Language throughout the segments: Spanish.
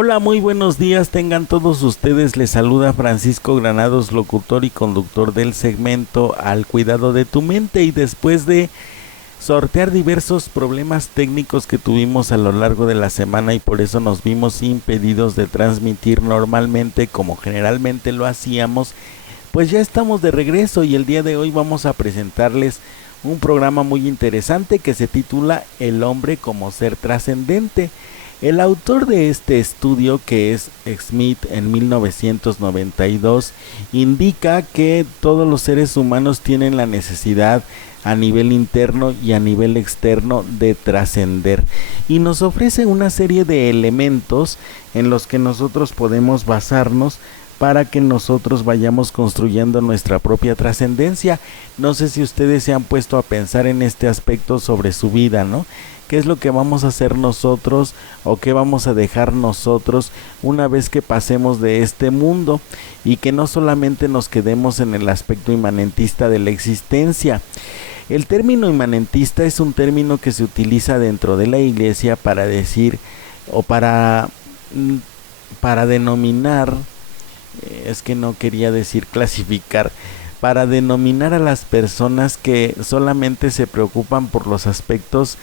Hola, muy buenos días, tengan todos ustedes. Les saluda Francisco Granados, locutor y conductor del segmento Al Cuidado de tu Mente. Y después de sortear diversos problemas técnicos que tuvimos a lo largo de la semana y por eso nos vimos impedidos de transmitir normalmente como generalmente lo hacíamos, pues ya estamos de regreso y el día de hoy vamos a presentarles un programa muy interesante que se titula El hombre como ser trascendente. El autor de este estudio, que es Smith en 1992, indica que todos los seres humanos tienen la necesidad a nivel interno y a nivel externo de trascender, y nos ofrece una serie de elementos en los que nosotros podemos basarnos para que nosotros vayamos construyendo nuestra propia trascendencia. No sé si ustedes se han puesto a pensar en este aspecto sobre su vida, ¿no? ¿Qué es lo que vamos a hacer nosotros o qué vamos a dejar nosotros una vez que pasemos de este mundo? Y que no solamente nos quedemos en el aspecto inmanentista de la existencia. El término inmanentista es un término que se utiliza dentro de la iglesia para decir o para denominar, es que no quería decir clasificar, para denominar a las personas que solamente se preocupan por los aspectos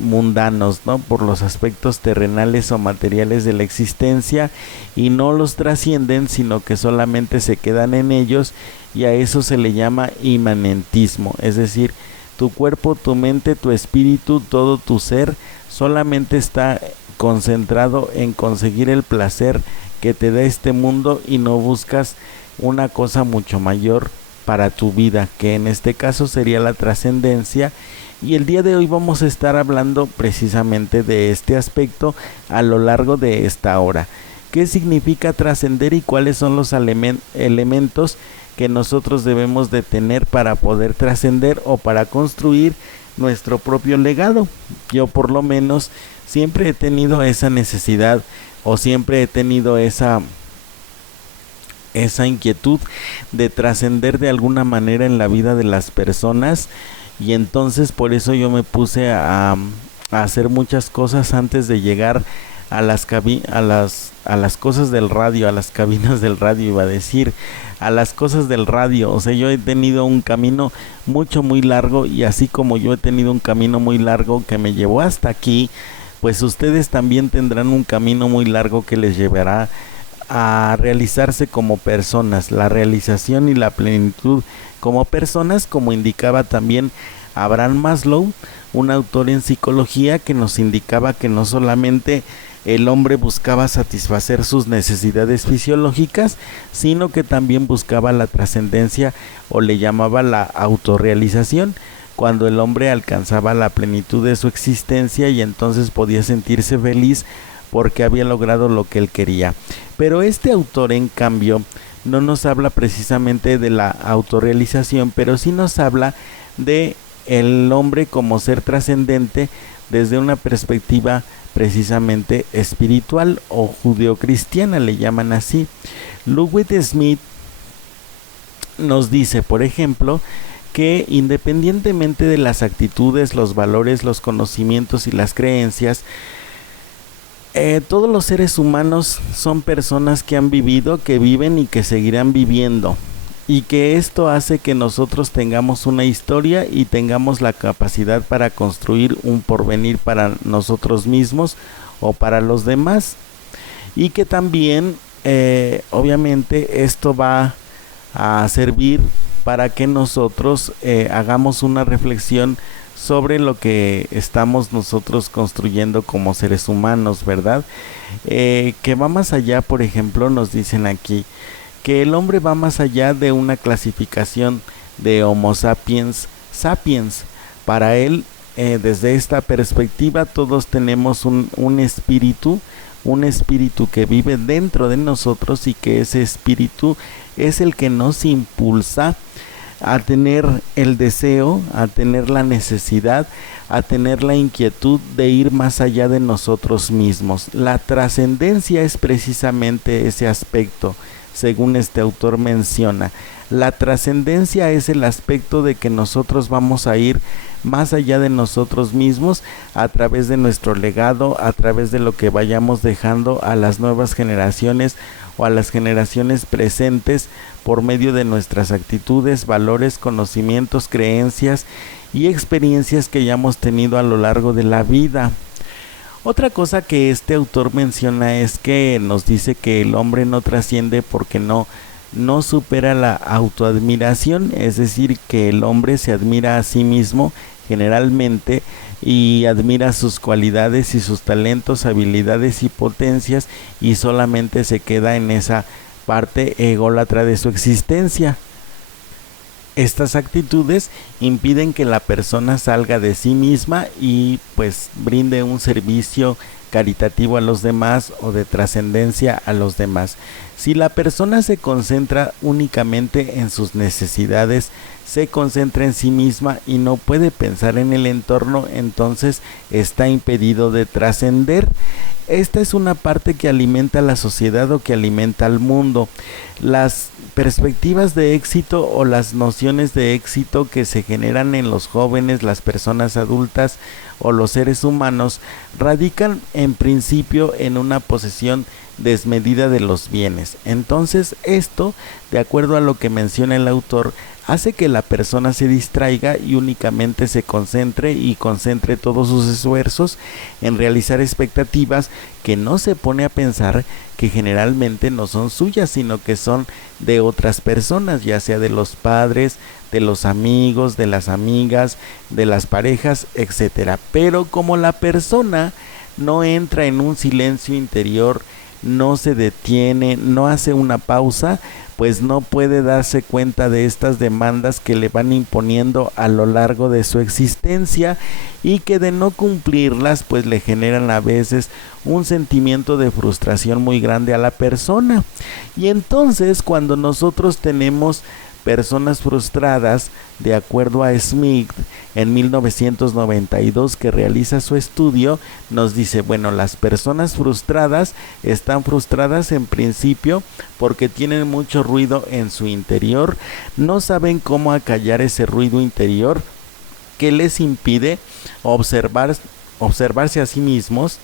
mundanos, ¿no? Por los aspectos terrenales o materiales de la existencia y no los trascienden, sino que solamente se quedan en ellos, y a eso se le llama inmanentismo. Es decir, tu cuerpo, tu mente, tu espíritu, todo tu ser solamente está concentrado en conseguir el placer que te da este mundo y no buscas una cosa mucho mayor para tu vida, que en este caso sería la trascendencia. Y el día de hoy vamos a estar hablando precisamente de este aspecto a lo largo de esta hora. ¿Qué significa trascender y cuáles son los elementos que nosotros debemos de tener para poder trascender o para construir nuestro propio legado? Yo por lo menos siempre he tenido esa necesidad o siempre he tenido esa inquietud de trascender de alguna manera en la vida de las personas, y entonces por eso yo me puse a hacer muchas cosas antes de llegar a las cosas del radio, a las cabinas del radio, iba a decir, a las cosas del radio. O sea, yo he tenido un camino muy largo, y así como yo he tenido un camino muy largo que me llevó hasta aquí, pues ustedes también tendrán un camino muy largo que les llevará a realizarse como personas, la realización y la plenitud como personas, como indicaba también Abraham Maslow, un autor en psicología, que nos indicaba que no solamente el hombre buscaba satisfacer sus necesidades fisiológicas, sino que también buscaba la trascendencia, o le llamaba la autorrealización, cuando el hombre alcanzaba la plenitud de su existencia y entonces podía sentirse feliz porque había logrado lo que él quería. Pero este autor, en cambio, no nos habla precisamente de la autorrealización, pero sí nos habla de el hombre como ser trascendente desde una perspectiva precisamente espiritual o judeocristiana, le llaman así. Ludwig Smith nos dice, por ejemplo, que independientemente de las actitudes, los valores, los conocimientos y las creencias, todos los seres humanos son personas que han vivido, que viven y que seguirán viviendo, y que esto hace que nosotros tengamos una historia y tengamos la capacidad para construir un porvenir para nosotros mismos o para los demás, y que también obviamente esto va a servir para que nosotros hagamos una reflexión sobre lo que estamos nosotros construyendo como seres humanos, ¿verdad? Que va más allá. Por ejemplo, nos dicen aquí que el hombre va más allá de una clasificación de Homo sapiens sapiens. Para él, desde esta perspectiva, todos tenemos un espíritu que vive dentro de nosotros, y que ese espíritu es el que nos impulsa a tener el deseo, a tener la necesidad, a tener la inquietud de ir más allá de nosotros mismos. La trascendencia es precisamente ese aspecto, según este autor menciona. La trascendencia es el aspecto de que nosotros vamos a ir más allá de nosotros mismos a través de nuestro legado, a través de lo que vayamos dejando a las nuevas generaciones o a las generaciones presentes por medio de nuestras actitudes, valores, conocimientos, creencias y experiencias que hayamos tenido a lo largo de la vida. Otra cosa que este autor menciona es que nos dice que el hombre no trasciende porque no supera la autoadmiración, es decir, que el hombre se admira a sí mismo generalmente y admira sus cualidades y sus talentos, habilidades y potencias, y solamente se queda en esa parte ególatra de su existencia. Estas actitudes impiden que la persona salga de sí misma y pues brinde un servicio caritativo a los demás o de trascendencia a los demás. Si la persona se concentra únicamente en sus necesidades, se concentra en sí misma y no puede pensar en el entorno, entonces está impedido de trascender. Esta es una parte que alimenta a la sociedad o que alimenta al mundo. Las perspectivas de éxito o las nociones de éxito que se generan en los jóvenes, las personas adultas o los seres humanos radican en principio en una posesión desmedida de los bienes. Entonces esto, de acuerdo a lo que menciona el autor, hace que la persona se distraiga y únicamente se concentre todos sus esfuerzos en realizar expectativas que no se pone a pensar que generalmente no son suyas, sino que son de otras personas, ya sea de los padres, de los amigos, de las amigas, de las parejas, etcétera. Pero como la persona no entra en un silencio interior, no se detiene, no hace una pausa, pues no puede darse cuenta de estas demandas que le van imponiendo a lo largo de su existencia y que de no cumplirlas pues le generan a veces un sentimiento de frustración muy grande a la persona. Y entonces cuando nosotros tenemos personas frustradas, de acuerdo a Smith en 1992 que realiza su estudio, nos dice, bueno, las personas frustradas están frustradas en principio porque tienen mucho ruido en su interior, no saben cómo acallar ese ruido interior que les impide observarse a sí mismos,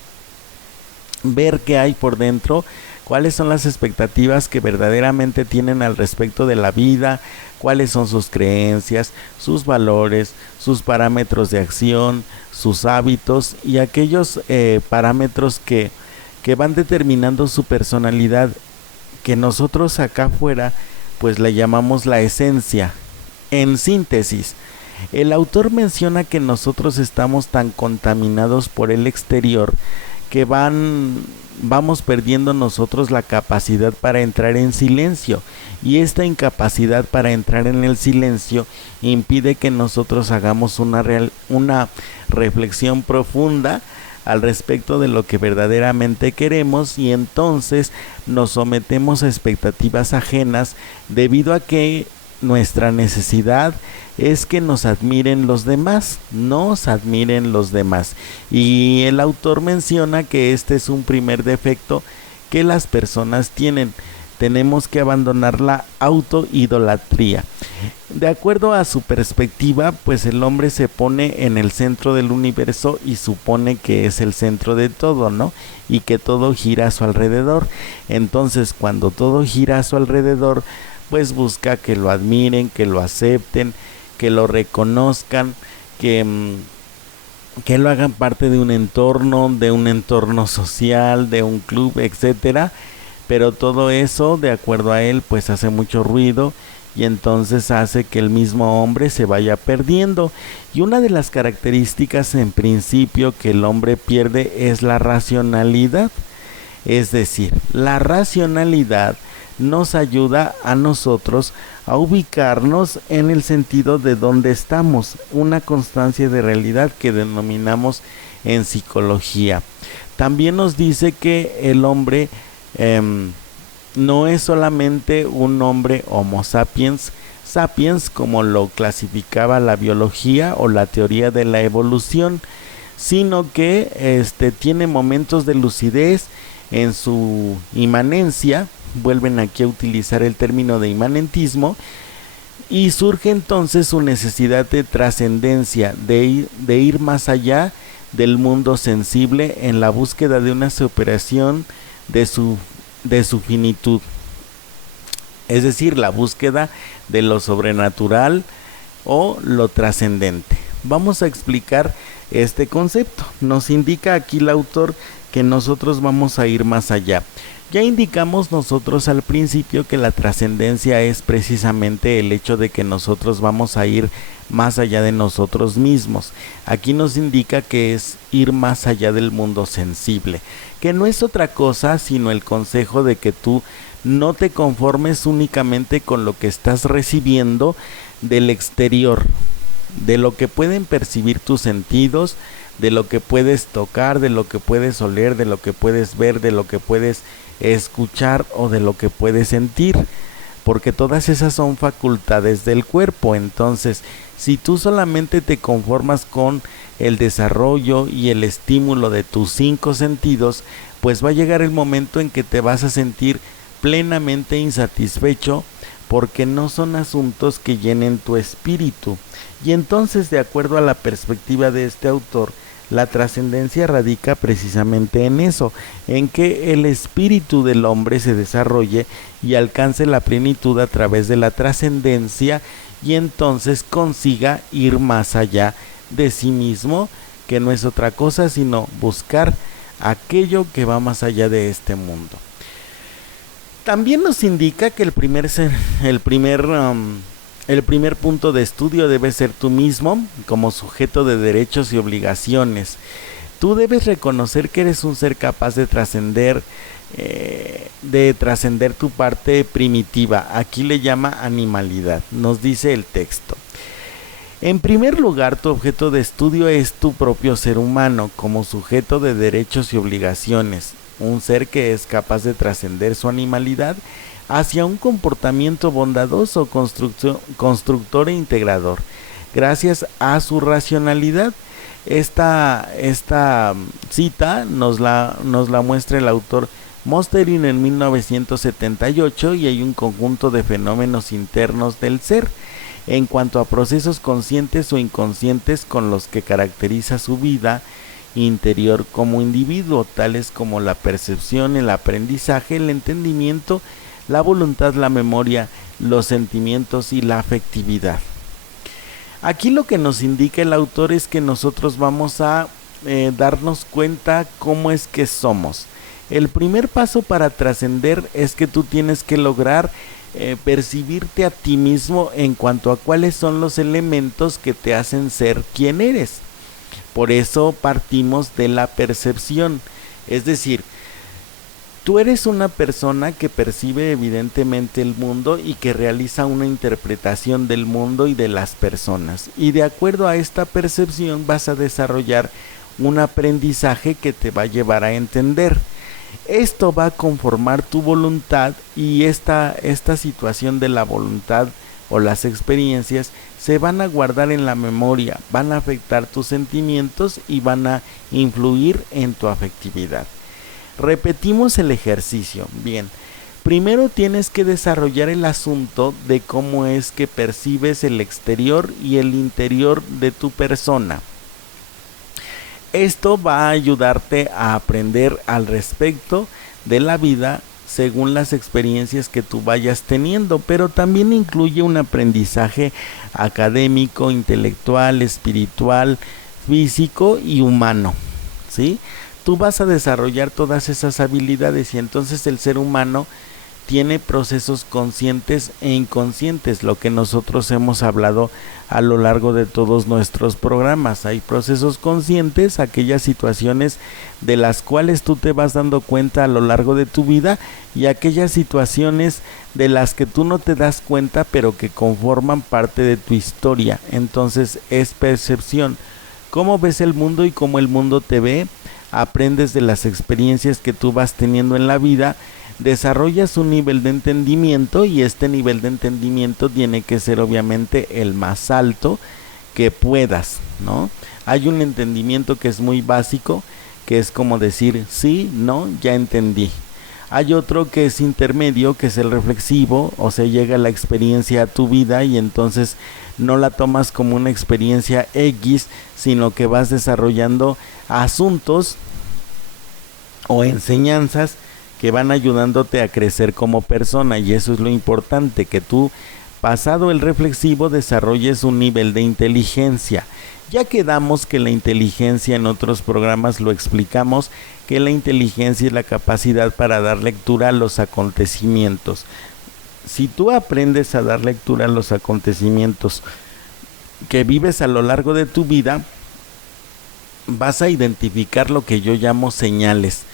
ver qué hay por dentro, cuáles son las expectativas que verdaderamente tienen al respecto de la vida, cuáles son sus creencias, sus valores, sus parámetros de acción, sus hábitos y aquellos parámetros que van determinando su personalidad, que nosotros acá afuera pues le llamamos la esencia. En síntesis, el autor menciona que nosotros estamos tan contaminados por el exterior que vamos perdiendo nosotros la capacidad para entrar en silencio, y esta incapacidad para entrar en el silencio impide que nosotros hagamos una reflexión profunda al respecto de lo que verdaderamente queremos, y entonces nos sometemos a expectativas ajenas debido a que nuestra necesidad es que nos admiren los demás, y el autor menciona que este es un primer defecto que las personas tienen. Tenemos que abandonar la autoidolatría. De acuerdo a su perspectiva, pues el hombre se pone en el centro del universo y supone que es el centro de todo, ¿no? Y que todo gira a su alrededor. Entonces, cuando todo gira a su alrededor, pues busca que lo admiren, que lo acepten, que lo reconozcan, que lo hagan parte de un entorno social, de un club, etcétera. Pero todo eso, de acuerdo a él, pues hace mucho ruido y entonces hace que el mismo hombre se vaya perdiendo. Y una de las características en principio que el hombre pierde es la racionalidad. Es decir, la racionalidad nos ayuda a nosotros a ubicarnos en el sentido de dónde estamos, una constancia de realidad que denominamos en psicología. También nos dice que el hombre no es solamente un hombre Homo sapiens como lo clasificaba la biología o la teoría de la evolución, sino que tiene momentos de lucidez en su inmanencia, vuelven aquí a utilizar el término de inmanentismo, y surge entonces su necesidad de trascendencia, de ir más allá del mundo sensible en la búsqueda de una superación de su finitud, es decir, la búsqueda de lo sobrenatural o lo trascendente. Vamos a explicar este concepto. Nos indica aquí el autor que nosotros vamos a ir más allá. Ya indicamos nosotros al principio que la trascendencia es precisamente el hecho de que nosotros vamos a ir más allá de nosotros mismos. Aquí nos indica que es ir más allá del mundo sensible, que no es otra cosa sino el consejo de que tú no te conformes únicamente con lo que estás recibiendo del exterior, de lo que pueden percibir tus sentidos, de lo que puedes tocar, de lo que puedes oler, de lo que puedes ver, de lo que puedes escuchar o de lo que puedes sentir, porque todas esas son facultades del cuerpo. Entonces, si tú solamente te conformas con el desarrollo y el estímulo de tus 5 sentidos, pues va a llegar el momento en que te vas a sentir plenamente insatisfecho, porque no son asuntos que llenen tu espíritu. Y entonces, de acuerdo a la perspectiva de este autor, la trascendencia radica precisamente en eso, en que el espíritu del hombre se desarrolle y alcance la plenitud a través de la trascendencia, y entonces consiga ir más allá de sí mismo, que no es otra cosa sino buscar aquello que va más allá de este mundo. También nos indica que el primer punto de estudio debe ser tú mismo como sujeto de derechos y obligaciones. Tú debes reconocer que eres un ser capaz de trascender tu parte primitiva. Aquí le llama animalidad, nos dice el texto. En primer lugar, tu objeto de estudio es tu propio ser humano como sujeto de derechos y obligaciones, un ser que es capaz de trascender su animalidad hacia un comportamiento bondadoso, constructor e integrador, gracias a su racionalidad. Esta cita nos la muestra el autor Mosterin en 1978, y hay un conjunto de fenómenos internos del ser, en cuanto a procesos conscientes o inconscientes con los que caracteriza su vida interior como individuo, tales como la percepción, el aprendizaje, el entendimiento, la voluntad, la memoria, los sentimientos y la afectividad. Aquí lo que nos indica el autor es que nosotros vamos a darnos cuenta cómo es que somos. El primer paso para trascender es que tú tienes que lograr percibirte a ti mismo en cuanto a cuáles son los elementos que te hacen ser quien eres. Por eso partimos de la percepción, es decir, tú eres una persona que percibe evidentemente el mundo y que realiza una interpretación del mundo y de las personas, y de acuerdo a esta percepción vas a desarrollar un aprendizaje que te va a llevar a entender. Esto va a conformar tu voluntad, y esta situación de la voluntad o las experiencias se van a guardar en la memoria, van a afectar tus sentimientos y van a influir en tu afectividad. Repetimos el ejercicio. Bien, primero tienes que desarrollar el asunto de cómo es que percibes el exterior y el interior de tu persona. Esto va a ayudarte a aprender al respecto de la vida según las experiencias que tú vayas teniendo, pero también incluye un aprendizaje académico, intelectual, espiritual, físico y humano, ¿sí? Tú vas a desarrollar todas esas habilidades, y entonces el ser humano tiene procesos conscientes e inconscientes, lo que nosotros hemos hablado a lo largo de todos nuestros programas. Hay procesos conscientes, aquellas situaciones de las cuales tú te vas dando cuenta a lo largo de tu vida, y aquellas situaciones de las que tú no te das cuenta pero que conforman parte de tu historia. Entonces es percepción, cómo ves el mundo y cómo el mundo te ve. Aprendes de las experiencias que tú vas teniendo en la vida, desarrollas un nivel de entendimiento, y este nivel de entendimiento tiene que ser obviamente el más alto que puedas, ¿no? Hay un entendimiento que es muy básico, que es como decir sí, no, ya entendí. Hay otro que es intermedio, que es el reflexivo, o sea, llega la experiencia a tu vida y entonces no la tomas como una experiencia X, sino que vas desarrollando asuntos o enseñanzas que van ayudándote a crecer como persona, y eso es lo importante, que tú, pasado el reflexivo, desarrolles un nivel de inteligencia. Ya quedamos que la inteligencia, en otros programas lo explicamos, que la inteligencia es la capacidad para dar lectura a los acontecimientos. Si tú aprendes a dar lectura a los acontecimientos que vives a lo largo de tu vida, vas a identificar lo que yo llamo señales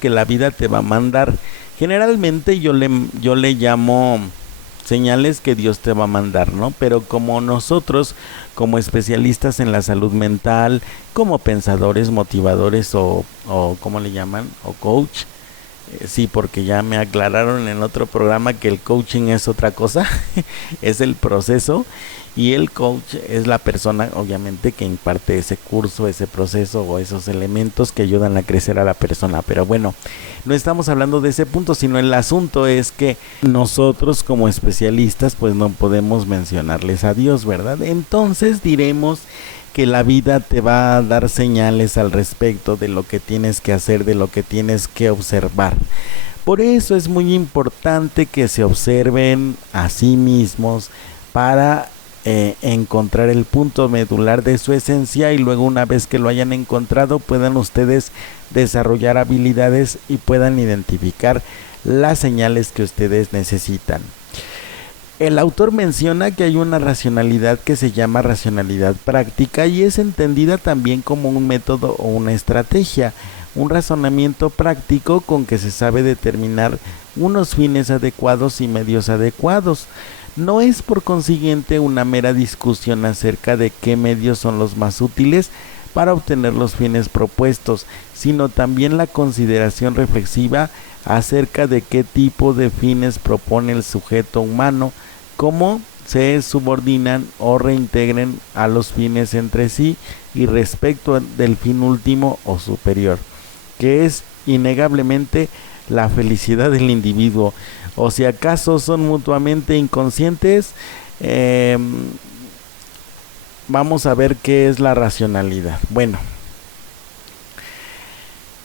que la vida te va a mandar. Generalmente yo le llamo señales que Dios te va a mandar, ¿no? Pero como nosotros, como especialistas en la salud mental, como pensadores, motivadores o ¿cómo le llaman? O coach. Sí, porque ya me aclararon en otro programa que el coaching es otra cosa, es el proceso, y el coach es la persona, obviamente, que imparte ese curso, ese proceso o esos elementos que ayudan a crecer a la persona. Pero bueno, no estamos hablando de ese punto, sino el asunto es que nosotros como especialistas pues no podemos mencionarles a Dios, ¿verdad? Entonces diremos que la vida te va a dar señales al respecto de lo que tienes que hacer, de lo que tienes que observar. Por eso es muy importante que se observen a sí mismos para encontrar el punto medular de su esencia, y luego, una vez que lo hayan encontrado, puedan ustedes desarrollar habilidades y puedan identificar las señales que ustedes necesitan. El autor menciona que hay una racionalidad que se llama racionalidad práctica, y es entendida también como un método o una estrategia, un razonamiento práctico con que se sabe determinar unos fines adecuados y medios adecuados. No es por consiguiente una mera discusión acerca de qué medios son los más útiles para obtener los fines propuestos, sino también la consideración reflexiva acerca de qué tipo de fines propone el sujeto humano, cómo se subordinan o reintegren a los fines entre sí y respecto del fin último o superior, que es innegablemente la felicidad del individuo. O si acaso son mutuamente inconscientes, vamos a ver qué es la racionalidad. Bueno,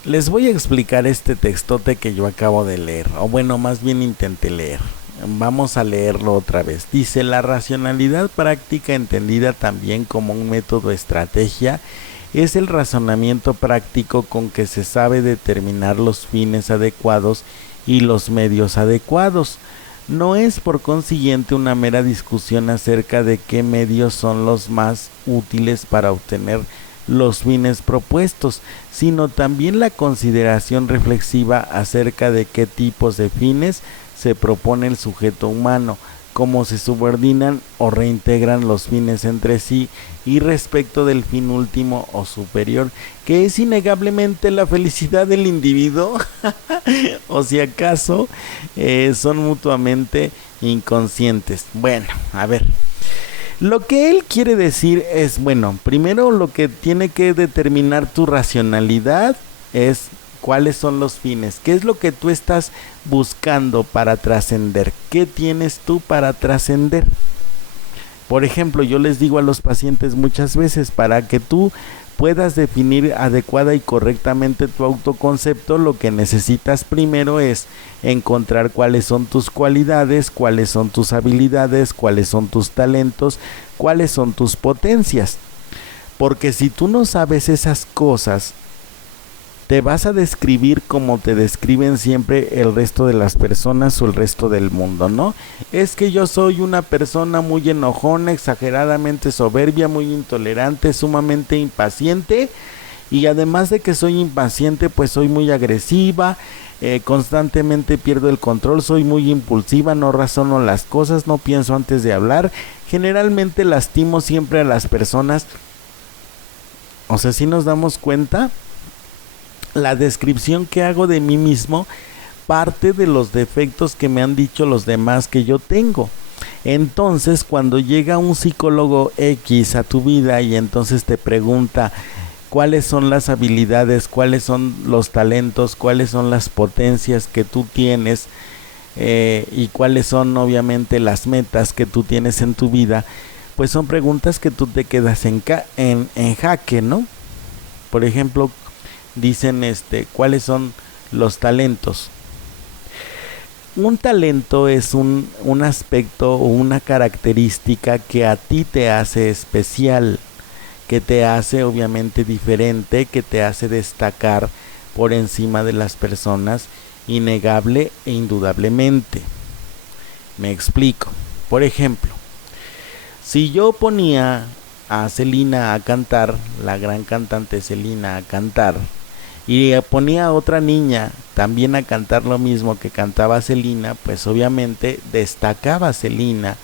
les voy a explicar este textote que yo acabo de leer, o bueno, más bien intenté leer. Vamos a leerlo otra vez. Dice: la racionalidad práctica, entendida también como un método estrategia, es el razonamiento práctico con que se sabe determinar los fines adecuados y los medios adecuados. No es por consiguiente una mera discusión acerca de qué medios son los más útiles para obtener los fines propuestos, sino también la consideración reflexiva acerca de qué tipos de fines se propone el sujeto humano, cómo se subordinan o reintegran los fines entre sí y respecto del fin último o superior, que es innegablemente la felicidad del individuo, o si acaso son mutuamente inconscientes. Bueno, a ver, lo que él quiere decir es, bueno, primero lo que tiene que determinar tu racionalidad es cuáles son los fines, qué es lo que tú estás buscando para trascender, qué tienes tú para trascender. Por ejemplo, yo les digo a los pacientes muchas veces, para que tú puedas definir adecuada y correctamente tu autoconcepto, lo que necesitas primero es encontrar cuáles son tus cualidades, cuáles son tus habilidades, cuáles son tus talentos, cuáles son tus potencias. Porque si tú no sabes esas cosas, te vas a describir como te describen siempre el resto de las personas o el resto del mundo, ¿no? Es que yo soy una persona muy enojona, exageradamente soberbia, muy intolerante, sumamente impaciente, y además de que soy impaciente, pues soy muy agresiva, constantemente pierdo el control, soy muy impulsiva, no razono las cosas, no pienso antes de hablar, generalmente lastimo siempre a las personas. O sea, si nos damos cuenta, la descripción que hago de mí mismo parte de los defectos que me han dicho los demás que yo tengo. Entonces, cuando llega un psicólogo X a tu vida y entonces te pregunta cuáles son las habilidades, cuáles son los talentos, cuáles son las potencias que tú tienes, y cuáles son obviamente las metas que tú tienes en tu vida, pues son preguntas que tú te quedas en jaque, ¿no? Por ejemplo, dicen ¿cuáles son los talentos? Un talento es un aspecto o una característica que a ti te hace especial, que te hace obviamente diferente, que te hace destacar por encima de las personas, innegable e indudablemente. Me explico. Por ejemplo, si yo ponía a Selena a cantar, la gran cantante Selena a cantar, y ponía a otra niña también a cantar lo mismo que cantaba Selena, pues obviamente destacaba Selena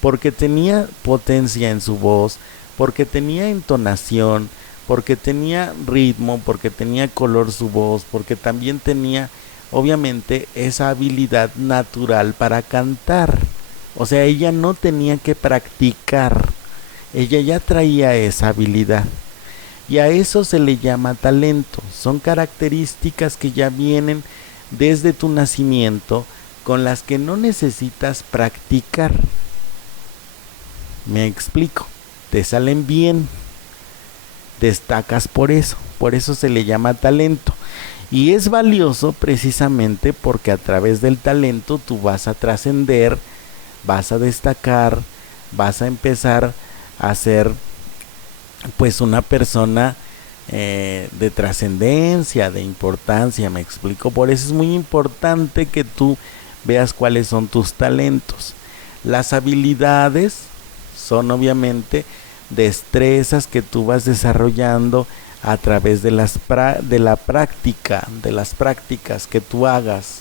porque tenía potencia en su voz, porque tenía entonación, porque tenía ritmo, porque tenía color su voz, porque también tenía obviamente esa habilidad natural para cantar. O sea, ella no tenía que practicar, ella ya traía esa habilidad. Y a eso se le llama talento. Son características que ya vienen desde tu nacimiento, con las que no necesitas practicar. Me explico. Te salen bien, destacas por eso se le llama talento. Y es valioso precisamente porque a través del talento tú vas a trascender, vas a destacar, vas a empezar a ser pues una persona de trascendencia, de importancia, me explico. Por eso es muy importante que tú veas cuáles son tus talentos. Las habilidades son obviamente destrezas que tú vas desarrollando a través de las prácticas que tú hagas.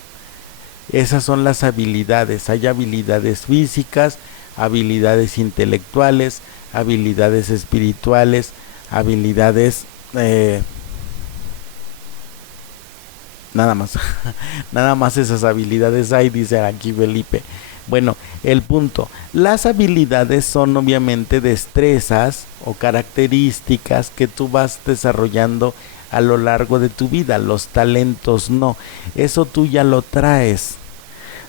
Esas son las habilidades. Hay habilidades físicas, habilidades intelectuales, habilidades espirituales, habilidades nada más esas habilidades hay, dice aquí Felipe. Bueno, el punto, las habilidades son obviamente destrezas o características que tú vas desarrollando a lo largo de tu vida. Los talentos no, eso tú ya lo traes.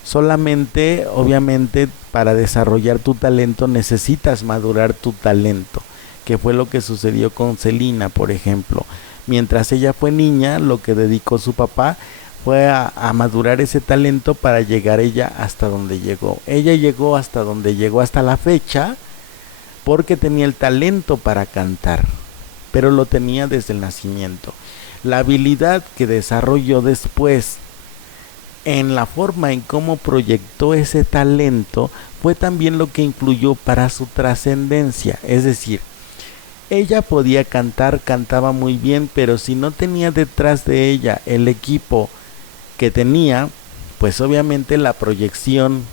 Solamente, obviamente, para desarrollar tu talento necesitas madurar tu talento, que fue lo que sucedió con Selena, por ejemplo. Mientras ella fue niña, lo que dedicó su papá fue a madurar ese talento para llegar ella hasta donde llegó. Ella llegó hasta donde llegó hasta la fecha porque tenía el talento para cantar, pero lo tenía desde el nacimiento. La habilidad que desarrolló después en la forma en cómo proyectó ese talento fue también lo que influyó para su trascendencia. Es decir, ella podía cantar, cantaba muy bien, pero si no tenía detrás de ella el equipo que tenía, pues obviamente la proyección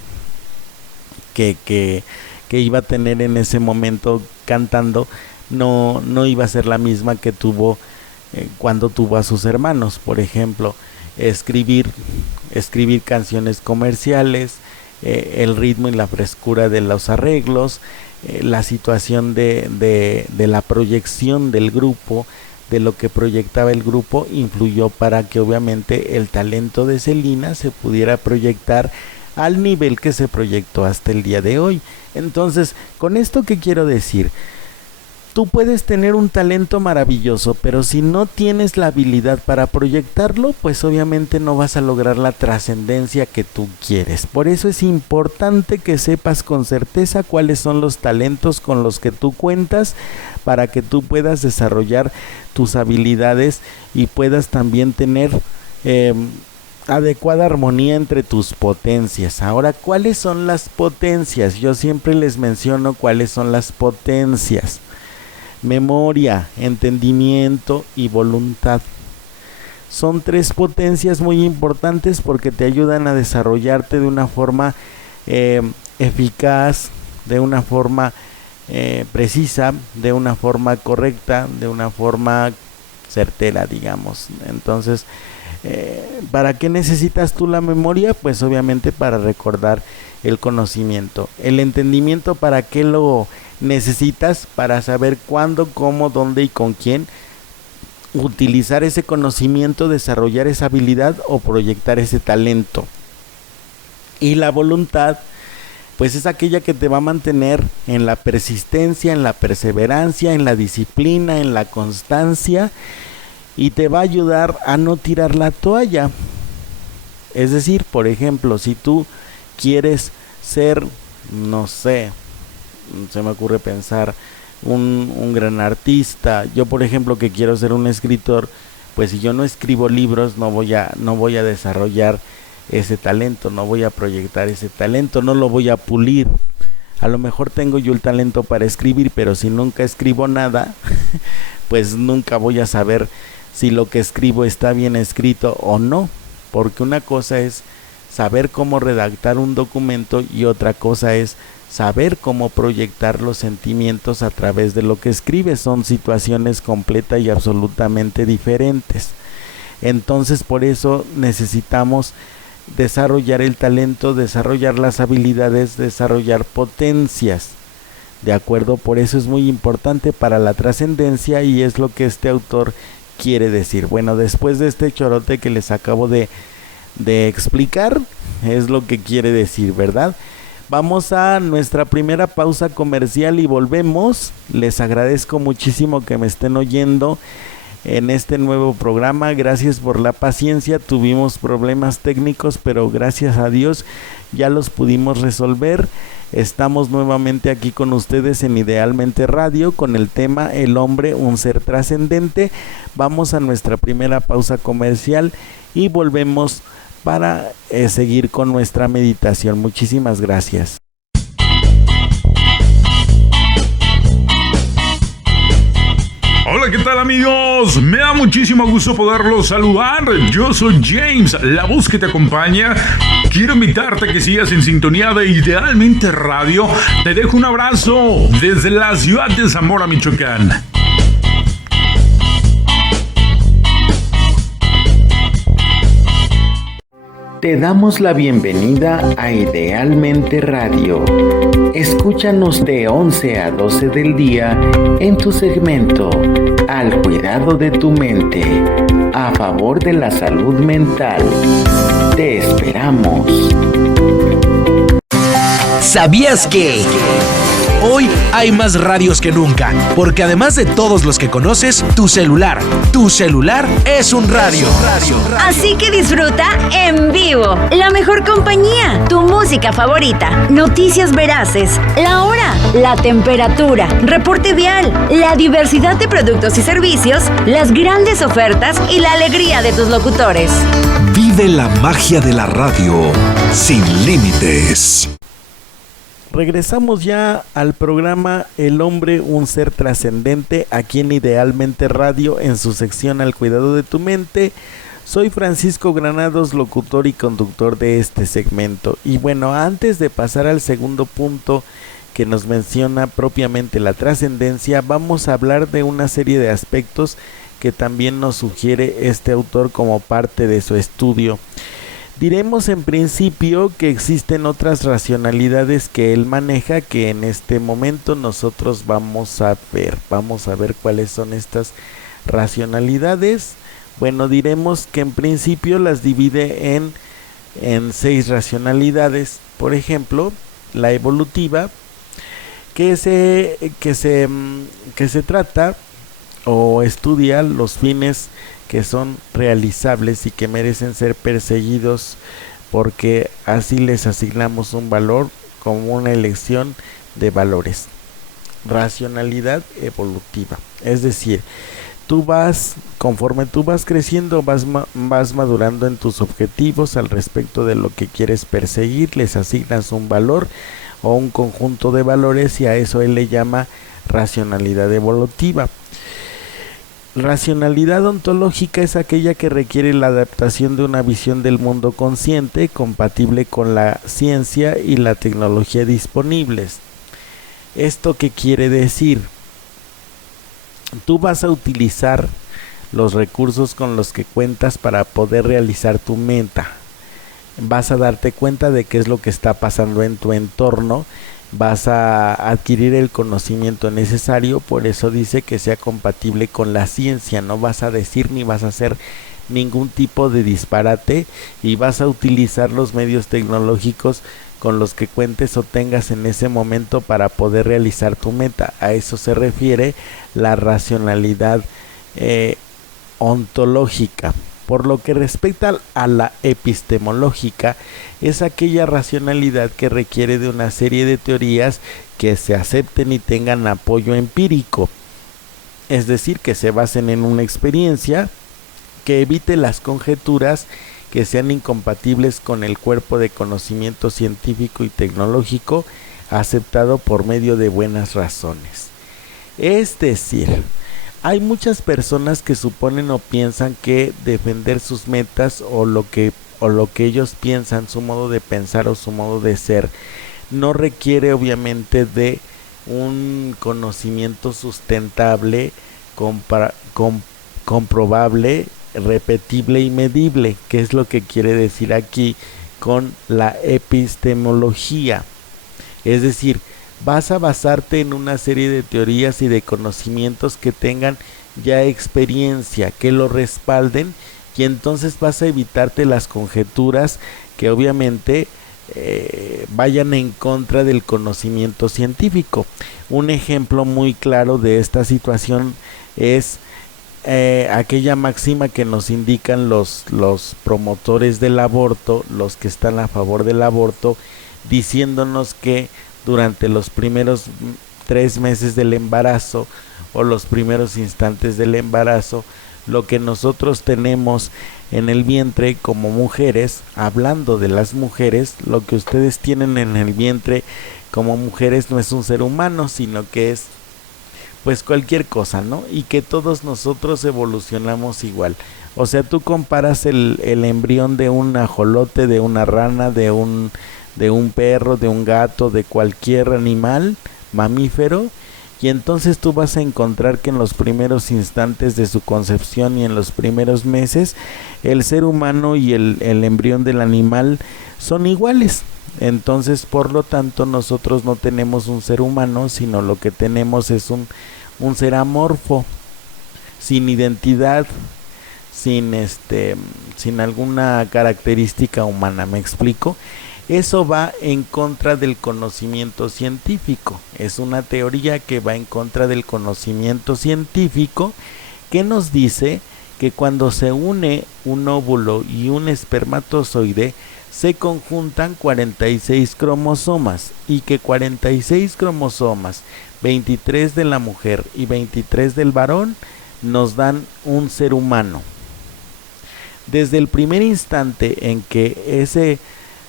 que iba a tener en ese momento cantando no iba a ser la misma que tuvo cuando tuvo a sus hermanos. Por ejemplo, escribir canciones comerciales, el ritmo y la frescura de los arreglos, la situación de la proyección del grupo, de lo que proyectaba el grupo, influyó para que obviamente el talento de Selena se pudiera proyectar al nivel que se proyectó hasta el día de hoy. Entonces, con esto, ¿qué quiero decir? Tú puedes tener un talento maravilloso, pero si no tienes la habilidad para proyectarlo, pues obviamente no vas a lograr la trascendencia que tú quieres. Por eso es importante que sepas con certeza cuáles son los talentos con los que tú cuentas, para que tú puedas desarrollar tus habilidades y puedas también tener adecuada armonía entre tus potencias. Ahora, ¿cuáles son las potencias? Yo siempre les menciono cuáles son las potencias. Memoria, entendimiento y voluntad. Son tres potencias muy importantes porque te ayudan a desarrollarte de una forma eficaz, de una forma precisa, de una forma correcta, de una forma certera, digamos. Entonces, ¿para qué necesitas tú la memoria? Pues obviamente para recordar el conocimiento. El entendimiento, ¿para qué lo necesitas? Para saber cuándo, cómo, dónde y con quién utilizar ese conocimiento, desarrollar esa habilidad o proyectar ese talento. Y la voluntad, pues es aquella que te va a mantener en la persistencia, en la perseverancia, en la disciplina, en la constancia, y te va a ayudar a no tirar la toalla. Es decir, por ejemplo, si tú quieres ser, no sé, se me ocurre pensar, un gran artista. Yo, por ejemplo, que quiero ser un escritor, pues si yo no escribo libros, no voy a desarrollar ese talento, no voy a proyectar ese talento, no lo voy a pulir. A lo mejor tengo yo el talento para escribir, pero si nunca escribo nada, pues nunca voy a saber si lo que escribo está bien escrito o no, porque una cosa es saber cómo redactar un documento y otra cosa es saber cómo proyectar los sentimientos a través de lo que escribes. Son situaciones completa y absolutamente diferentes. Entonces, por eso necesitamos desarrollar el talento, desarrollar las habilidades, desarrollar potencias. ¿De acuerdo? Por eso es muy importante para la trascendencia, y es lo que este autor quiere decir. Bueno, después de este chorote que les acabo de explicar, es lo que quiere decir, ¿verdad? Vamos a nuestra primera pausa comercial y volvemos. Les agradezco muchísimo que me estén oyendo en este nuevo programa. Gracias por la paciencia. Tuvimos problemas técnicos, pero gracias a Dios ya los pudimos resolver. Estamos nuevamente aquí con ustedes en Idealmente Radio con el tema El hombre, un ser trascendente. Vamos a nuestra primera pausa comercial y volvemos para seguir con nuestra meditación. Muchísimas gracias. Hola, ¿qué tal, amigos? Me da muchísimo gusto poderlos saludar. Yo soy James, la voz que te acompaña. Quiero invitarte a que sigas en sintonía de Idealmente Radio. Te dejo un abrazo desde la ciudad de Zamora, Michoacán. Te damos la bienvenida a Idealmente Radio. Escúchanos de 11 a 12 del día en tu segmento Al cuidado de tu mente, a favor de la salud mental. Te esperamos. ¿Sabías que hoy hay más radios que nunca? Porque además de todos los que conoces, tu celular es un radio. Así que disfruta en vivo la mejor compañía, tu música favorita, noticias veraces, la hora, la temperatura, reporte vial, la diversidad de productos y servicios, las grandes ofertas y la alegría de tus locutores. Vive la magia de la radio sin límites. Regresamos ya al programa El hombre, un ser trascendente, aquí en Idealmente Radio, en su sección Al cuidado de tu mente. Soy Francisco Granados, locutor y conductor de este segmento. Y bueno, antes de pasar al segundo punto que nos menciona propiamente la trascendencia, vamos a hablar de una serie de aspectos que también nos sugiere este autor como parte de su estudio. Diremos en principio que existen otras racionalidades que él maneja, que en este momento nosotros vamos a ver cuáles son estas racionalidades. Bueno, diremos que en principio las divide en 6 racionalidades. Por ejemplo, la evolutiva, que se trata o estudia los fines que son realizables y que merecen ser perseguidos, porque así les asignamos un valor como una elección de valores. Racionalidad evolutiva, es decir, conforme tú vas creciendo, vas madurando en tus objetivos al respecto de lo que quieres perseguir, les asignas un valor o un conjunto de valores, y a eso él le llama racionalidad evolutiva. Racionalidad ontológica es aquella que requiere la adaptación de una visión del mundo consciente, compatible con la ciencia y la tecnología disponibles. ¿Esto qué quiere decir? Tú vas a utilizar los recursos con los que cuentas para poder realizar tu meta. Vas a darte cuenta de qué es lo que está pasando en tu entorno vas a adquirir el conocimiento necesario. Por eso dice que sea compatible con la ciencia, no vas a decir ni vas a hacer ningún tipo de disparate, y vas a utilizar los medios tecnológicos con los que cuentes o tengas en ese momento para poder realizar tu meta. A eso se refiere la racionalidad ontológica. Por lo que respecta a la epistemológica, es aquella racionalidad que requiere de una serie de teorías que se acepten y tengan apoyo empírico, es decir, que se basen en una experiencia, que evite las conjeturas que sean incompatibles con el cuerpo de conocimiento científico y tecnológico aceptado por medio de buenas razones. Es decir, hay muchas personas que suponen o piensan que defender sus metas o lo que ellos piensan, su modo de pensar o su modo de ser, no requiere obviamente de un conocimiento sustentable, comprobable, repetible y medible, que es lo que quiere decir aquí con la epistemología. Es decir, vas a basarte en una serie de teorías y de conocimientos que tengan ya experiencia, que lo respalden, y entonces vas a evitarte las conjeturas que obviamente vayan en contra del conocimiento científico. Un ejemplo muy claro de esta situación es aquella máxima que nos indican los promotores del aborto, los que están a favor del aborto, diciéndonos que durante los primeros 3 meses del embarazo o los primeros instantes del embarazo, lo que nosotros tenemos en el vientre como mujeres, hablando de las mujeres, lo que ustedes tienen en el vientre como mujeres no es un ser humano, sino que es pues cualquier cosa, ¿no? Y que todos nosotros evolucionamos igual. O sea, tú comparas el embrión de un ajolote, de una rana, de un perro, de un gato, de cualquier animal mamífero, y entonces tú vas a encontrar que en los primeros instantes de su concepción y en los primeros meses, el ser humano y el embrión del animal son iguales. Entonces, por lo tanto, nosotros no tenemos un ser humano, sino lo que tenemos es un ser amorfo, sin identidad, sin alguna característica humana. ¿Me explico? Eso va en contra del conocimiento científico. Es una teoría que va en contra del conocimiento científico, que nos dice que cuando se une un óvulo y un espermatozoide, se conjuntan 46 cromosomas, y que 46 cromosomas, 23 de la mujer y 23 del varón, nos dan un ser humano. Desde el primer instante en que ese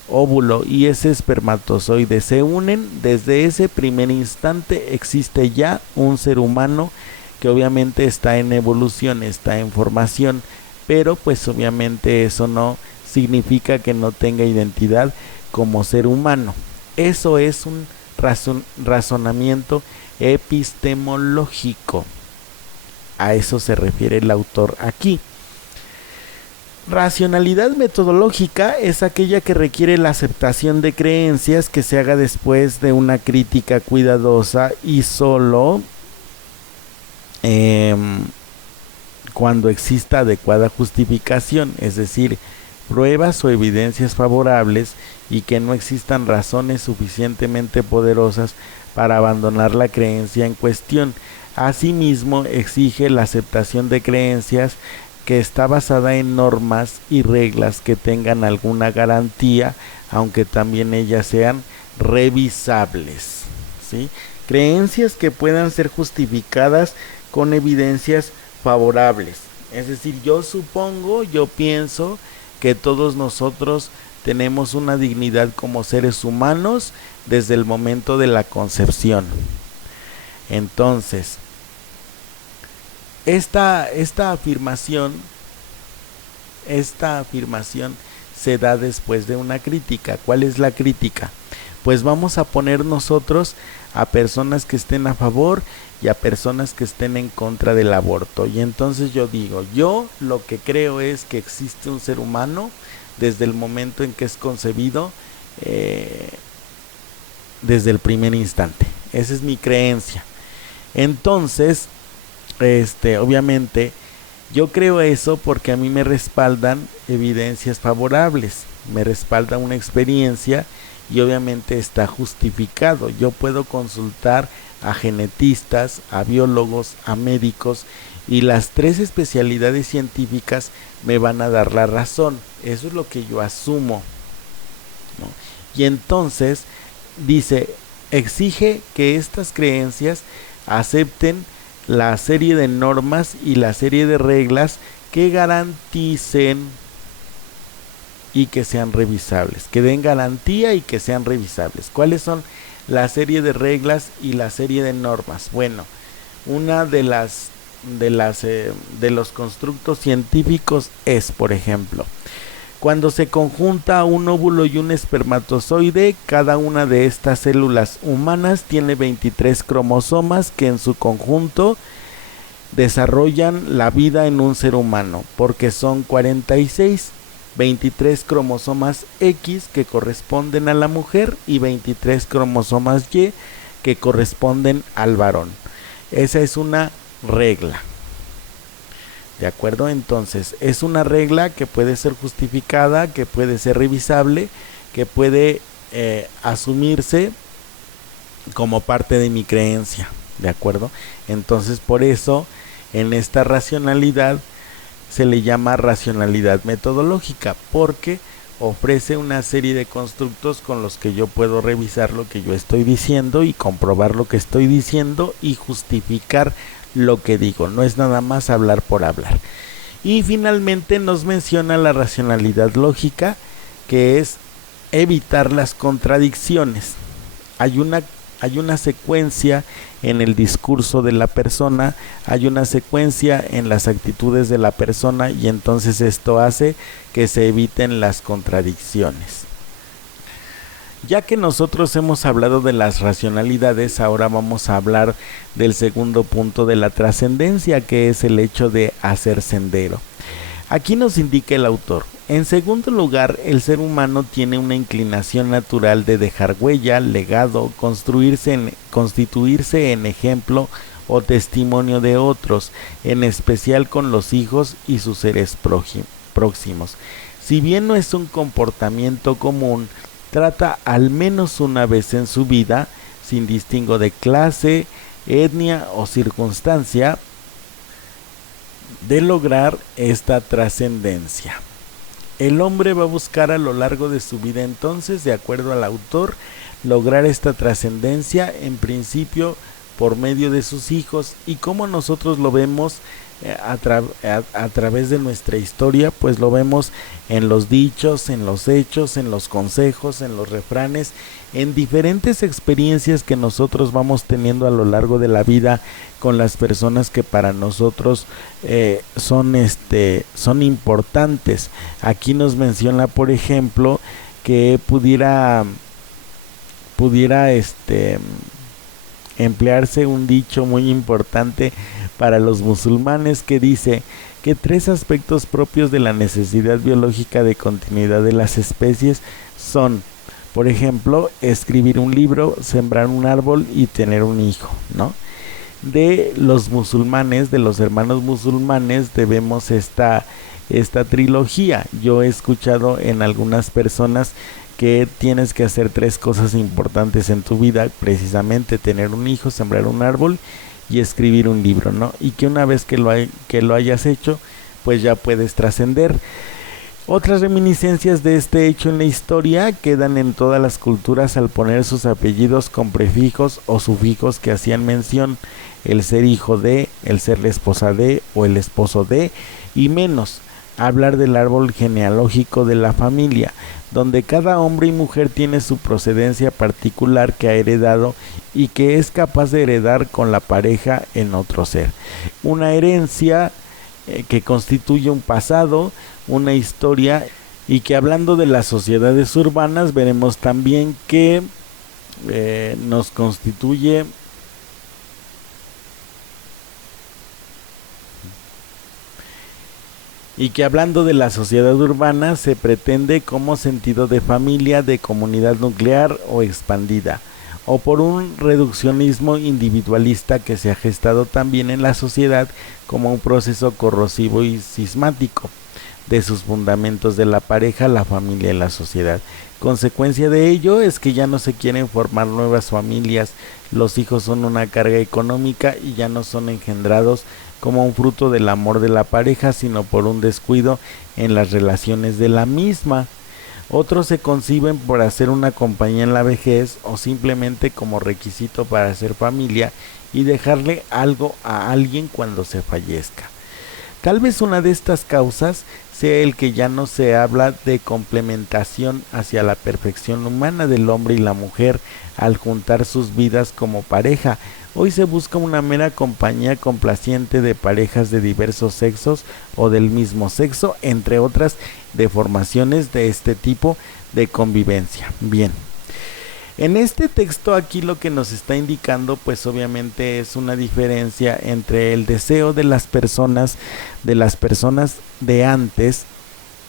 óvulo y ese espermatozoide se unen, desde ese primer instante existe ya un ser humano que obviamente está en evolución, está en formación, pero pues obviamente eso no significa que no tenga identidad como ser humano. Eso es un razonamiento epistemológico. A eso se refiere el autor aquí. Racionalidad metodológica es aquella que requiere la aceptación de creencias que se haga después de una crítica cuidadosa y solo cuando exista adecuada justificación, es decir, pruebas o evidencias favorables, y que no existan razones suficientemente poderosas para abandonar la creencia en cuestión. Asimismo, exige la aceptación de creencias que está basada en normas y reglas que tengan alguna garantía, aunque también ellas sean revisables, ¿sí? Creencias que puedan ser justificadas con evidencias favorables. Es decir, yo supongo, yo pienso que todos nosotros tenemos una dignidad como seres humanos desde el momento de la concepción. Entonces, esta afirmación se da después de una crítica. ¿Cuál es la crítica? Pues vamos a poner nosotros a personas que estén a favor y a personas que estén en contra del aborto. Y entonces yo digo, yo lo que creo es que existe un ser humano desde el momento en que es concebido, desde el primer instante. Esa es mi creencia. Entonces, obviamente, yo creo eso porque a mí me respaldan evidencias favorables, me respalda una experiencia y obviamente está justificado. Yo puedo consultar a genetistas, a biólogos, a médicos, y las 3 especialidades científicas me van a dar la razón. Eso es lo que yo asumo, ¿no? Y entonces dice, exige que estas creencias acepten la serie de normas y la serie de reglas que garanticen y que sean revisables, que den garantía y que sean revisables. ¿Cuáles son la serie de reglas y la serie de normas? Bueno, una de los constructos científicos es, por ejemplo, cuando se conjunta un óvulo y un espermatozoide, cada una de estas células humanas tiene 23 cromosomas que en su conjunto desarrollan la vida en un ser humano, porque son 46, 23 cromosomas X que corresponden a la mujer y 23 cromosomas Y que corresponden al varón. Esa es una regla. ¿De acuerdo? Entonces, es una regla que puede ser justificada, que puede ser revisable, que puede asumirse como parte de mi creencia. ¿De acuerdo? Entonces, por eso, en esta racionalidad se le llama racionalidad metodológica, porque ofrece una serie de constructos con los que yo puedo revisar lo que yo estoy diciendo y comprobar lo que estoy diciendo y justificar lo que digo. No es nada más hablar por hablar. Y finalmente nos menciona la racionalidad lógica, que es evitar las contradicciones. Hay una secuencia en el discurso de la persona, hay una secuencia en las actitudes de la persona, y entonces esto hace que se eviten las contradicciones. Ya que nosotros hemos hablado de las racionalidades, ahora vamos a hablar del segundo punto de la trascendencia, que es el hecho de hacer sendero. Aquí nos indica el autor: en segundo lugar, el ser humano tiene una inclinación natural de dejar huella, legado, constituirse en ejemplo o testimonio de otros, en especial con los hijos y sus seres próximos. Si bien no es un comportamiento común, trata al menos una vez en su vida, sin distingo de clase, etnia o circunstancia, de lograr esta trascendencia. El hombre va a buscar a lo largo de su vida, entonces, de acuerdo al autor, lograr esta trascendencia, en principio por medio de sus hijos. Y como nosotros lo vemos a través de nuestra historia, pues lo vemos en los dichos, en los hechos, en los consejos, en los refranes, en diferentes experiencias que nosotros vamos teniendo a lo largo de la vida con las personas que para nosotros son importantes. Aquí nos menciona, por ejemplo, que pudiera emplearse un dicho muy importante para los musulmanes, que dice que 3 aspectos propios de la necesidad biológica de continuidad de las especies son, por ejemplo, escribir un libro, sembrar un árbol y tener un hijo, ¿no? De los musulmanes, de los hermanos musulmanes, debemos esta trilogía. Yo he escuchado en algunas personas que tienes que hacer 3 cosas importantes en tu vida, precisamente tener un hijo, sembrar un árbol y escribir un libro, ¿no? Y que una vez que lo hayas hecho, pues ya puedes trascender. Otras reminiscencias de este hecho en la historia quedan en todas las culturas al poner sus apellidos con prefijos o sufijos que hacían mención: el ser hijo de, el ser la esposa de o el esposo de, y menos hablar del árbol genealógico de la familia, donde cada hombre y mujer tiene su procedencia particular que ha heredado y que es capaz de heredar con la pareja en otro ser. Una herencia que constituye un pasado, una historia, y que, hablando de las sociedades urbanas, veremos también que nos constituye y que, hablando de la sociedad urbana, se pretende como sentido de familia, de comunidad nuclear o expandida, o por un reduccionismo individualista que se ha gestado también en la sociedad como un proceso corrosivo y cismático de sus fundamentos de la pareja, la familia y la sociedad. Consecuencia de ello es que ya no se quieren formar nuevas familias, los hijos son una carga económica y ya no son engendrados como un fruto del amor de la pareja, sino por un descuido en las relaciones de la misma. Otros se conciben por hacer una compañía en la vejez o simplemente como requisito para hacer familia y dejarle algo a alguien cuando se fallezca. Tal vez una de estas causas sea el que ya no se habla de complementación hacia la perfección humana del hombre y la mujer al juntar sus vidas como pareja. Hoy se busca una mera compañía complaciente de parejas de diversos sexos o del mismo sexo, entre otras deformaciones de este tipo de convivencia. Bien. En este texto aquí lo que nos está indicando pues obviamente es una diferencia entre el deseo de las personas de antes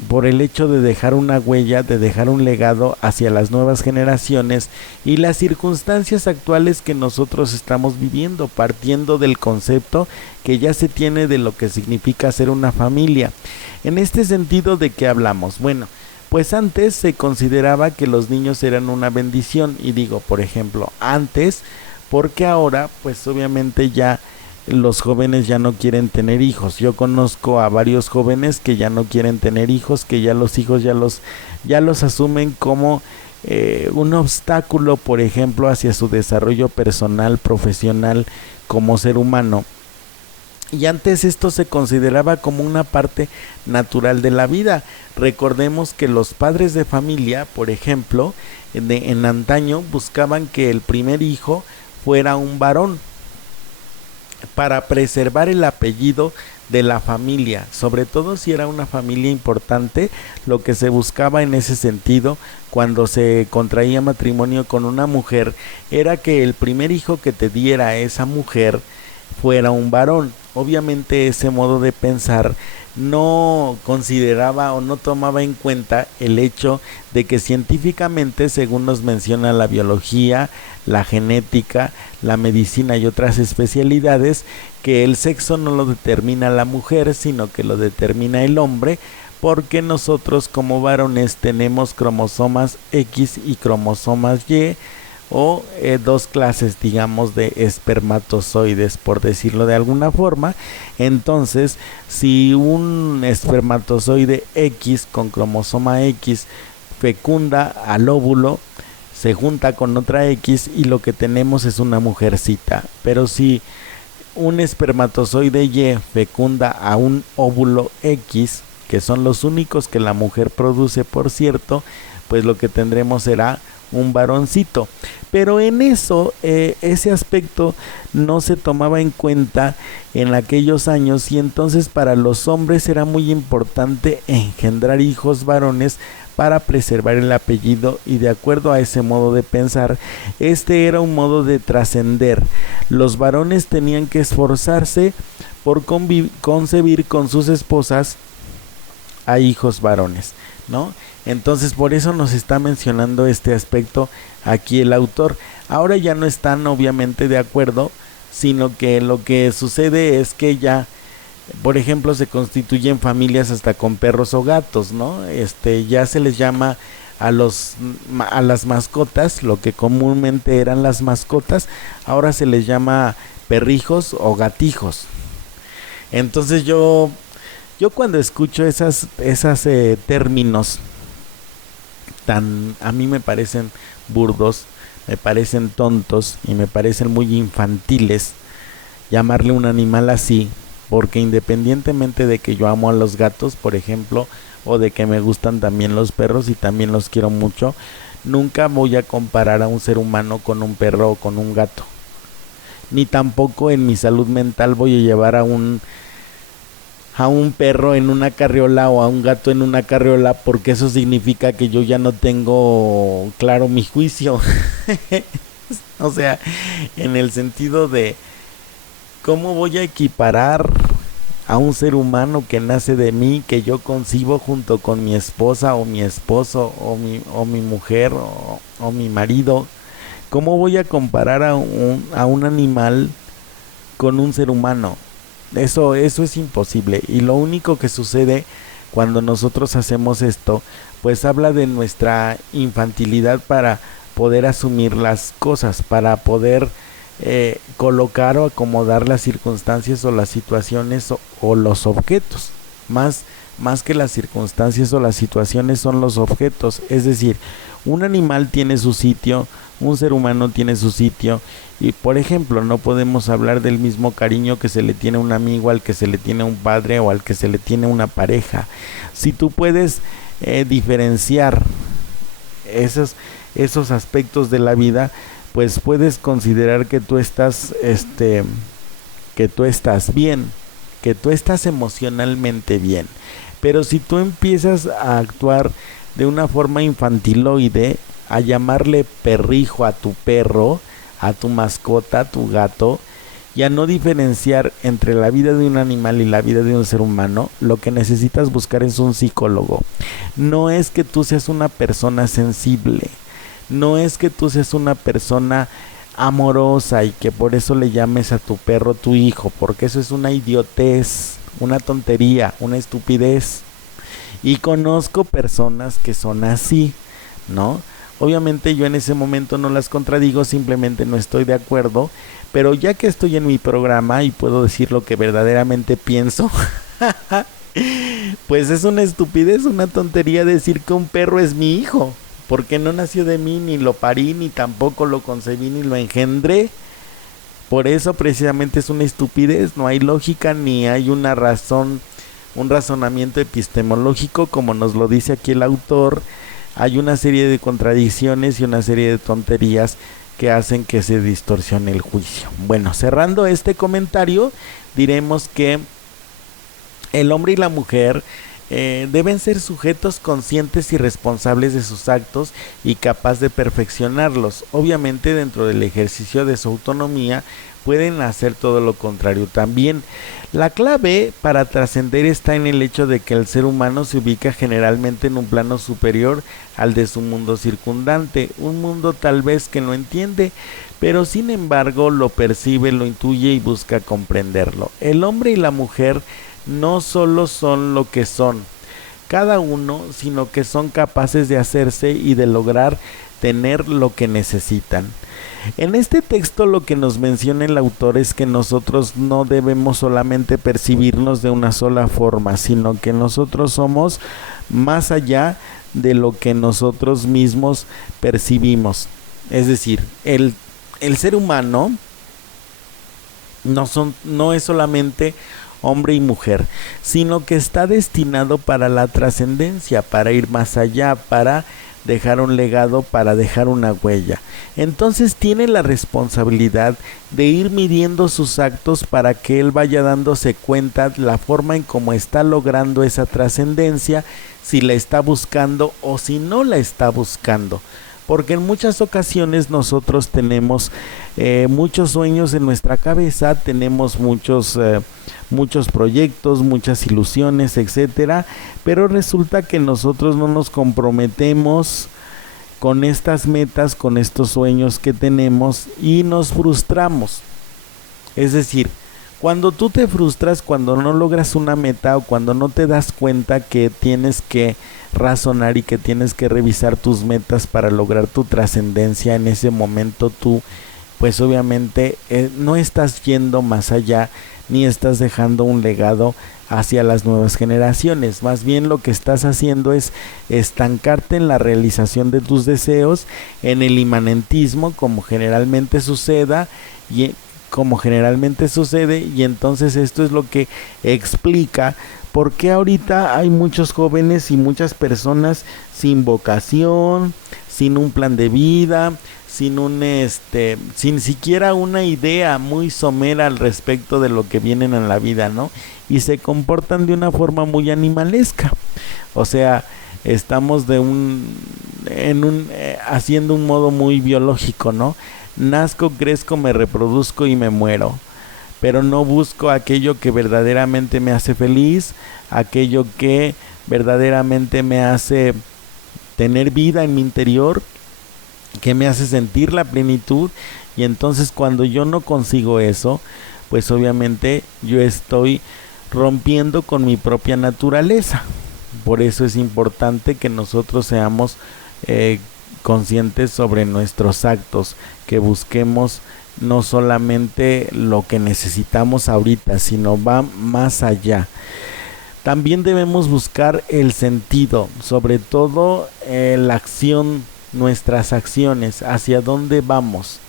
por el hecho de dejar una huella, de dejar un legado hacia las nuevas generaciones y las circunstancias actuales que nosotros estamos viviendo, partiendo del concepto que ya se tiene de lo que significa ser una familia. En este sentido, ¿de qué hablamos? Bueno, pues antes se consideraba que los niños eran una bendición, y digo, por ejemplo, antes, porque ahora, pues obviamente ya los jóvenes ya no quieren tener hijos. Yo conozco a varios jóvenes que ya no quieren tener hijos, que ya los hijos ya los asumen como un obstáculo, por ejemplo, hacia su desarrollo personal, profesional, como ser humano. Y antes esto se consideraba como una parte natural de la vida. Recordemos que los padres de familia, por ejemplo, en antaño buscaban que el primer hijo fuera un varón para preservar el apellido de la familia, sobre todo si era una familia importante. Lo que se buscaba en ese sentido cuando se contraía matrimonio con una mujer era que el primer hijo que te diera esa mujer fuera un varón. Obviamente ese modo de pensar no consideraba o no tomaba en cuenta el hecho de que científicamente, según nos menciona la biología, la genética, la medicina y otras especialidades, que el sexo no lo determina la mujer, sino que lo determina el hombre, porque nosotros como varones tenemos cromosomas X y cromosomas Y, o dos clases, digamos, de espermatozoides, por decirlo de alguna forma. Entonces, si un espermatozoide X con cromosoma X fecunda al óvulo, se junta con otra X y lo que tenemos es una mujercita. Pero si un espermatozoide Y fecunda a un óvulo X, que son los únicos que la mujer produce, por cierto, pues lo que tendremos será un varoncito. Pero en eso, ese aspecto no se tomaba en cuenta en aquellos años, y entonces para los hombres era muy importante engendrar hijos varones para preservar el apellido, y de acuerdo a ese modo de pensar, este era un modo de trascender. Los varones tenían que esforzarse por concebir con sus esposas a hijos varones, ¿no? Entonces por eso nos está mencionando este aspecto aquí el autor. Ahora ya no están obviamente de acuerdo, sino que lo que sucede es que ya, por ejemplo, se constituyen familias hasta con perros o gatos, ¿no? Ya se les llama a las mascotas, lo que comúnmente eran las mascotas, ahora se les llama perrijos o gatijos. Entonces yo cuando escucho esas términos a mí me parecen burdos, me parecen tontos y me parecen muy infantiles llamarle un animal así, porque independientemente de que yo amo a los gatos, por ejemplo, o de que me gustan también los perros y también los quiero mucho, nunca voy a comparar a un ser humano con un perro o con un gato, ni tampoco en mi salud mental voy a llevar a un perro en una carriola o a un gato en una carriola, porque eso significa que yo ya no tengo claro mi juicio. O sea, en el sentido de cómo voy a equiparar a un ser humano que nace de mí, que yo concibo junto con mi esposa o mi esposo o mi mujer o mi marido, ¿Cómo voy a comparar a un animal con un ser humano? Eso es imposible. Y lo único que sucede cuando nosotros hacemos esto, pues habla de nuestra infantilidad para poder asumir las cosas, para poder colocar o acomodar las circunstancias o las situaciones o los objetos. Más que las circunstancias o las situaciones son los objetos. Es decir, un animal tiene su sitio, un ser humano tiene su sitio. Y por ejemplo, no podemos hablar del mismo cariño que se le tiene a un amigo, al que se le tiene a un padre o al que se le tiene a una pareja. Si tú puedes diferenciar esos aspectos de la vida, pues puedes considerar que tú estás bien, que tú estás emocionalmente bien. Pero si tú empiezas a actuar de una forma infantiloide, a llamarle perrijo a tu perro, a tu mascota, a tu gato, y a no diferenciar entre la vida de un animal y la vida de un ser humano, lo que necesitas buscar es un psicólogo. No es que tú seas una persona sensible, no es que tú seas una persona amorosa y que por eso le llames a tu perro tu hijo, porque eso es una idiotez, una tontería, una estupidez. Y conozco personas que son así, ¿no? Obviamente yo en ese momento no las contradigo, simplemente no estoy de acuerdo, pero ya que estoy en mi programa y puedo decir lo que verdaderamente pienso, pues es una estupidez, una tontería decir que un perro es mi hijo, porque no nació de mí, ni lo parí, ni tampoco lo concebí, ni lo engendré. Por eso precisamente es una estupidez, no hay lógica ni hay una razón, un razonamiento epistemológico como nos lo dice aquí el autor. Hay una serie de contradicciones y una serie de tonterías que hacen que se distorsione el juicio. Bueno, cerrando este comentario, diremos que el hombre y la mujer deben ser sujetos conscientes y responsables de sus actos y capaz de perfeccionarlos. Obviamente dentro del ejercicio de su autonomía pueden hacer todo lo contrario también. La clave para trascender está en el hecho de que el ser humano se ubica generalmente en un plano superior al de su mundo circundante, un mundo tal vez que no entiende, pero sin embargo lo percibe, lo intuye y busca comprenderlo. El hombre y la mujer no solo son lo que son cada uno, sino que son capaces de hacerse y de lograr tener lo que necesitan. En este texto lo que nos menciona el autor es que nosotros no debemos solamente percibirnos de una sola forma, sino que nosotros somos más allá de lo que nosotros mismos percibimos. Es decir, el ser humano no es solamente hombre y mujer, sino que está destinado para la trascendencia, para ir más allá, para dejar un legado, para dejar una huella. Entonces tiene la responsabilidad de ir midiendo sus actos para que él vaya dándose cuenta la forma en cómo está logrando esa trascendencia, si la está buscando o si no la está buscando. Porque en muchas ocasiones nosotros tenemos muchos sueños en nuestra cabeza, tenemos muchos proyectos, muchas ilusiones, etcétera, pero resulta que nosotros no nos comprometemos con estas metas, con estos sueños que tenemos y nos frustramos. Es decir, cuando tú te frustras, cuando no logras una meta o cuando no te das cuenta que tienes que razonar y que tienes que revisar tus metas para lograr tu trascendencia, en ese momento tú pues obviamente no estás yendo más allá ni estás dejando un legado hacia las nuevas generaciones. Más bien lo que estás haciendo es estancarte en la realización de tus deseos, en el inmanentismo como generalmente sucede, y entonces esto es lo que explica por qué ahorita hay muchos jóvenes y muchas personas sin vocación, sin un plan de vida, sin siquiera una idea muy somera al respecto de lo que vienen en la vida, ¿no? Y se comportan de una forma muy animalesca. O sea, estamos haciendo un modo muy biológico, ¿no? Nazco, crezco, me reproduzco y me muero. Pero no busco aquello que verdaderamente me hace feliz, aquello que verdaderamente me hace tener vida en mi interior. que me hace sentir la plenitud, y entonces cuando yo no consigo eso, pues obviamente yo estoy rompiendo con mi propia naturaleza. Por eso es importante que nosotros seamos conscientes sobre nuestros actos, que busquemos no solamente lo que necesitamos ahorita, sino va más allá. También debemos buscar el sentido, sobre todo la acción, nuestras acciones, hacia dónde vamos.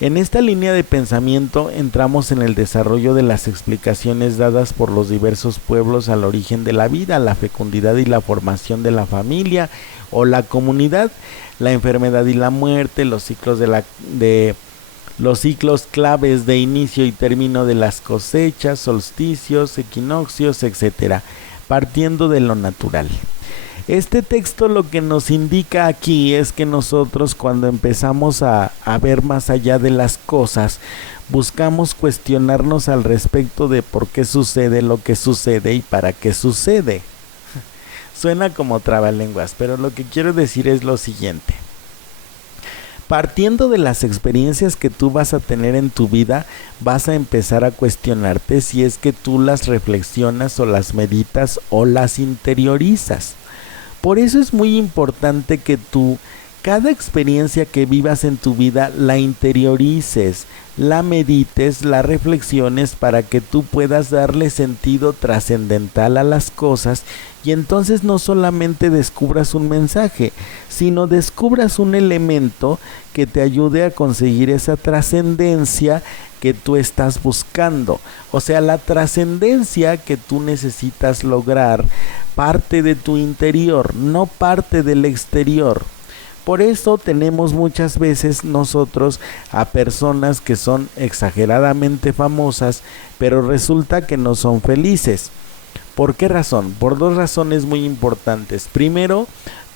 En esta línea de pensamiento entramos en el desarrollo de las explicaciones dadas por los diversos pueblos al origen de la vida, la fecundidad y la formación de la familia o la comunidad, la enfermedad y la muerte, los ciclos los ciclos claves de inicio y término de las cosechas, solsticios, equinoccios, etc., partiendo de lo natural. Este texto lo que nos indica aquí es que nosotros, cuando empezamos a ver más allá de las cosas, buscamos cuestionarnos al respecto de por qué sucede lo que sucede y para qué sucede. Suena como trabalenguas, pero lo que quiero decir es lo siguiente. Partiendo de las experiencias que tú vas a tener en tu vida, vas a empezar a cuestionarte si es que tú las reflexionas o las meditas o las interiorizas. Por eso es muy importante que tú, cada experiencia que vivas en tu vida, la interiorices, la medites, la reflexiones para que tú puedas darle sentido trascendental a las cosas, y entonces no solamente descubras un mensaje, sino descubras un elemento que te ayude a conseguir esa trascendencia que tú estás buscando. O sea, la trascendencia que tú necesitas lograr parte de tu interior, no parte del exterior. Por eso tenemos muchas veces nosotros a personas que son exageradamente famosas, pero resulta que no son felices. ¿Por qué razón? Por dos razones muy importantes. Primero,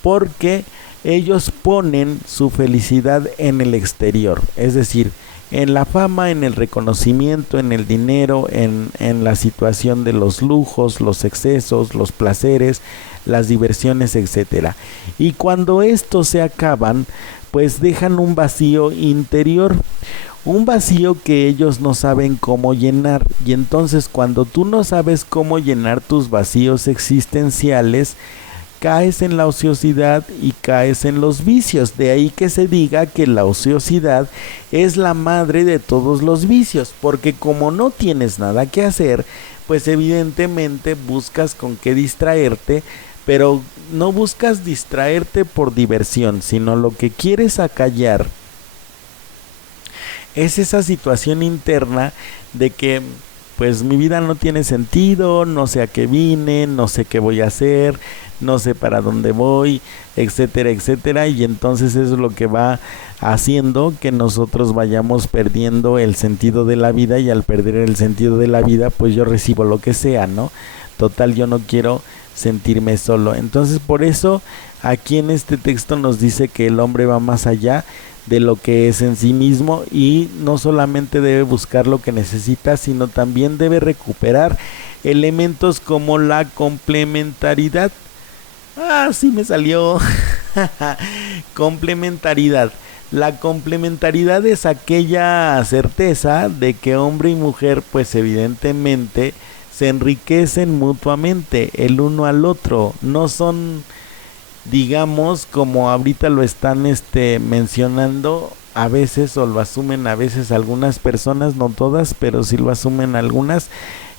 porque ellos ponen su felicidad en el exterior, es decir, en la fama, en el reconocimiento, en el dinero, en la situación de los lujos, los excesos, los placeres, las diversiones, etc. Y cuando estos se acaban, pues dejan un vacío interior, un vacío que ellos no saben cómo llenar. Y entonces cuando tú no sabes cómo llenar tus vacíos existenciales, caes en la ociosidad y caes en los vicios. De ahí que se diga que la ociosidad es la madre de todos los vicios, porque como no tienes nada que hacer, pues evidentemente buscas con qué distraerte, pero no buscas distraerte por diversión, sino lo que quieres acallar es esa situación interna de que pues mi vida no tiene sentido, no sé a qué vine, no sé qué voy a hacer, no sé para dónde voy, etcétera, etcétera. Y entonces eso es lo que va haciendo que nosotros vayamos perdiendo el sentido de la vida, y al perder el sentido de la vida, pues yo recibo lo que sea, ¿no? Total, yo no quiero sentirme solo. Entonces por eso aquí en este texto nos dice que el hombre va más allá de lo que es en sí mismo, y no solamente debe buscar lo que necesita, sino también debe recuperar elementos como la complementariedad. Sí me salió. Complementariedad. La complementariedad es aquella certeza de que hombre y mujer pues evidentemente se enriquecen mutuamente el uno al otro, no son, digamos, como ahorita lo están mencionando a veces, o lo asumen a veces algunas personas, no todas, pero sí lo asumen algunas,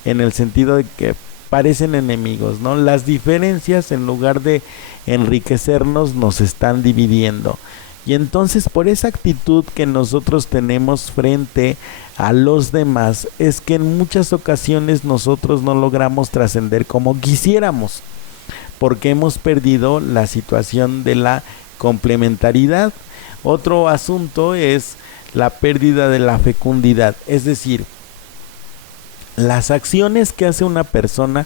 en el sentido de que parecen enemigos, ¿no? Las diferencias, en lugar de enriquecernos, nos están dividiendo. Y entonces por esa actitud que nosotros tenemos frente a los demás, es que en muchas ocasiones nosotros no logramos trascender como quisiéramos, porque hemos perdido la situación de la complementariedad. Otro asunto es la pérdida de la fecundidad, es decir, las acciones que hace una persona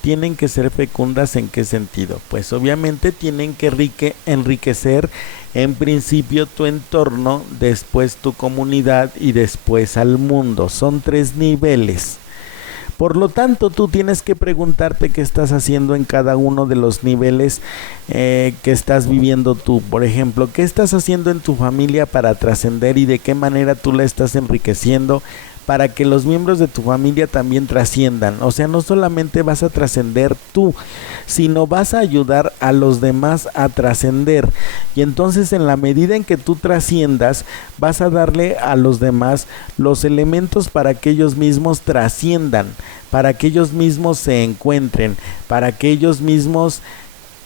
tienen que ser fecundas. ¿En qué sentido? Pues obviamente tienen que enriquecer en principio tu entorno, después tu comunidad y después al mundo. Son 3 niveles. Por lo tanto, tú tienes que preguntarte qué estás haciendo en cada uno de los niveles que estás viviendo tú. Por ejemplo, ¿qué estás haciendo en tu familia para trascender y de qué manera tú la estás enriqueciendo para que los miembros de tu familia también trasciendan? O sea, no solamente vas a trascender tú, sino vas a ayudar a los demás a trascender. Y entonces, en la medida en que tú trasciendas, vas a darle a los demás los elementos para que ellos mismos trasciendan, para que ellos mismos se encuentren, para que ellos mismos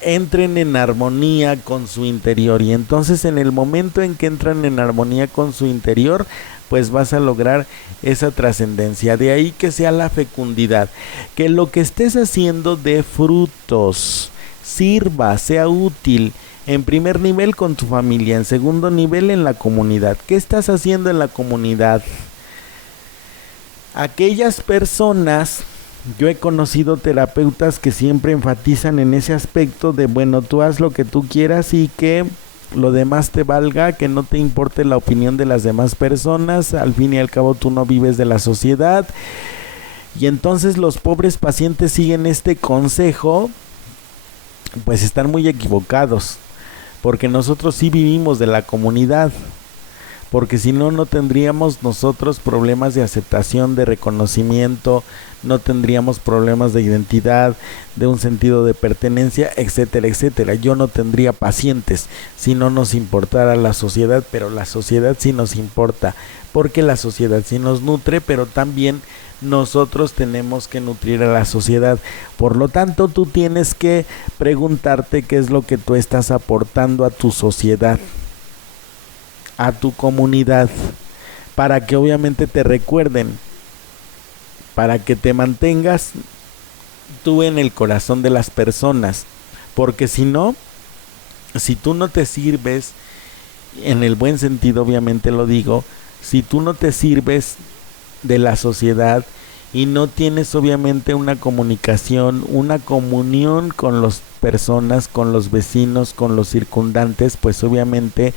entren en armonía con su interior. Y entonces, en el momento en que entran en armonía con su interior, pues vas a lograr esa trascendencia. De ahí que sea la fecundidad, que lo que estés haciendo dé frutos, sirva, sea útil. En primer nivel con tu familia, en segundo nivel en la comunidad. ¿Qué estás haciendo en la comunidad? Aquellas personas, yo he conocido terapeutas que siempre enfatizan en ese aspecto de, bueno, tú haz lo que tú quieras y que lo demás te valga, que no te importe la opinión de las demás personas, al fin y al cabo tú no vives de la sociedad. Y entonces los pobres pacientes siguen este consejo, pues están muy equivocados, porque nosotros sí vivimos de la comunidad, porque si no, no tendríamos nosotros problemas de aceptación, de reconocimiento, no tendríamos problemas de identidad, de un sentido de pertenencia, etcétera, etcétera. Yo no tendría pacientes si no nos importara la sociedad, pero la sociedad sí nos importa, porque la sociedad sí nos nutre, pero también nosotros tenemos que nutrir a la sociedad. Por lo tanto, tú tienes que preguntarte qué es lo que tú estás aportando a tu sociedad, a tu comunidad, para que obviamente te recuerden, para que te mantengas tú en el corazón de las personas, porque si no, si tú no te sirves, en el buen sentido obviamente lo digo, si tú no te sirves de la sociedad y no tienes obviamente una comunicación, una comunión con las personas, con los vecinos, con los circundantes, pues obviamente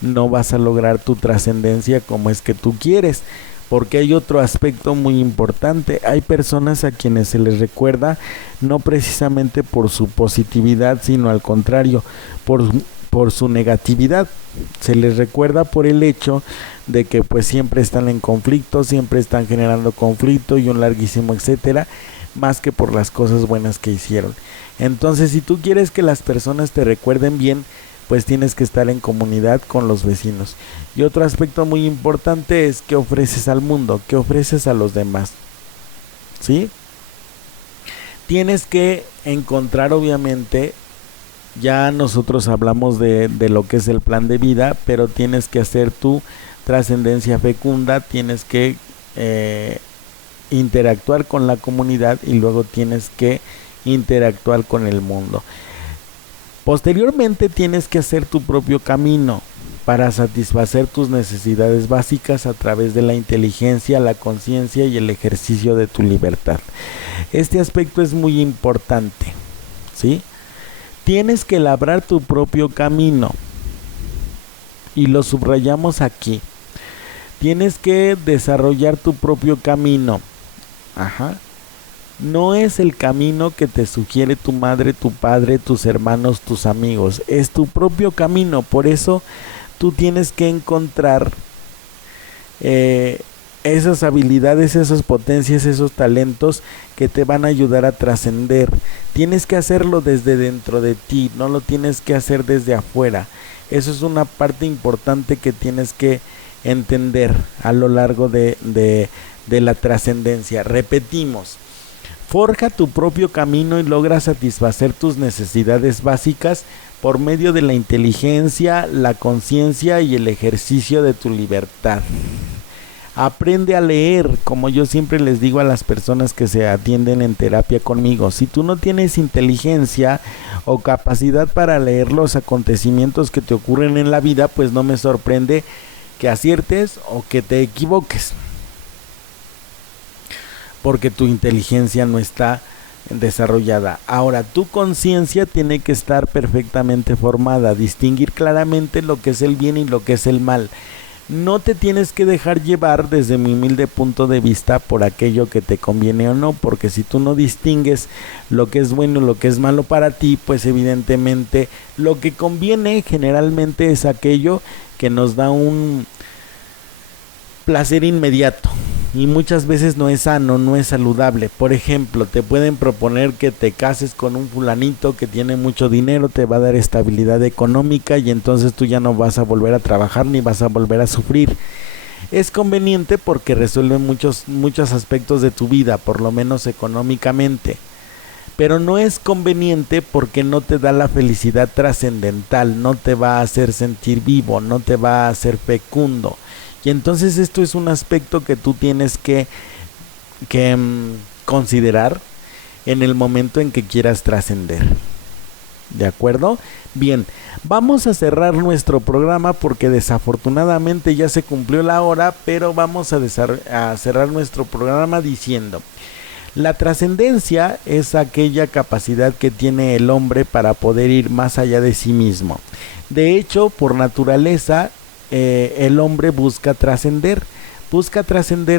no vas a lograr tu trascendencia como es que tú quieres, porque hay otro aspecto muy importante. Hay personas a quienes se les recuerda no precisamente por su positividad, sino al contrario, por su negatividad. Se les recuerda por el hecho de que pues siempre están en conflicto, siempre están generando conflicto y un larguísimo etcétera, más que por las cosas buenas que hicieron. Entonces, si tú quieres que las personas te recuerden bien, pues tienes que estar en comunidad con los vecinos. Y otro aspecto muy importante es qué ofreces al mundo, qué ofreces a los demás, ¿sí? Tienes que encontrar, obviamente, ya nosotros hablamos de lo que es el plan de vida, pero tienes que hacer tu trascendencia fecunda, tienes que interactuar con la comunidad y luego tienes que interactuar con el mundo. Posteriormente tienes que hacer tu propio camino para satisfacer tus necesidades básicas a través de la inteligencia, la conciencia y el ejercicio de tu libertad. Este aspecto es muy importante, ¿sí? Tienes que labrar tu propio camino y lo subrayamos aquí. Tienes que desarrollar tu propio camino. No es el camino que te sugiere tu madre, tu padre, tus hermanos, tus amigos. Es tu propio camino. Por eso tú tienes que encontrar esas habilidades, esas potencias, esos talentos que te van a ayudar a trascender. Tienes que hacerlo desde dentro de ti, no lo tienes que hacer desde afuera. Eso es una parte importante que tienes que entender a lo largo de la trascendencia. Repetimos. Forja tu propio camino y logra satisfacer tus necesidades básicas por medio de la inteligencia, la conciencia y el ejercicio de tu libertad. Aprende a leer, como yo siempre les digo a las personas que se atienden en terapia conmigo. Si tú no tienes inteligencia o capacidad para leer los acontecimientos que te ocurren en la vida, pues no me sorprende que aciertes o que te equivoques, porque tu inteligencia no está desarrollada. Ahora, tu conciencia tiene que estar perfectamente formada, distinguir claramente lo que es el bien y lo que es el mal. no te tienes que dejar llevar, desde mi humilde punto de vista, por aquello que te conviene o no, porque si tú no distingues lo que es bueno y lo que es malo para ti, pues evidentemente lo que conviene generalmente es aquello que nos da un placer inmediato, y muchas veces no es sano, no es saludable. Por ejemplo, te pueden proponer que te cases con un fulanito que tiene mucho dinero, te va a dar estabilidad económica y entonces tú ya no vas a volver a trabajar ni vas a volver a sufrir. Es conveniente porque resuelve muchos aspectos de tu vida, por lo menos económicamente, pero no es conveniente porque no te da la felicidad trascendental, no te va a hacer sentir vivo, no te va a hacer fecundo. Y entonces esto es un aspecto que tú tienes que considerar en el momento en que quieras trascender. ¿De acuerdo? Bien, vamos a cerrar nuestro programa porque desafortunadamente ya se cumplió la hora, pero vamos a cerrar nuestro programa diciendo: la trascendencia es aquella capacidad que tiene el hombre para poder ir más allá de sí mismo. De hecho, por naturaleza, el hombre busca trascender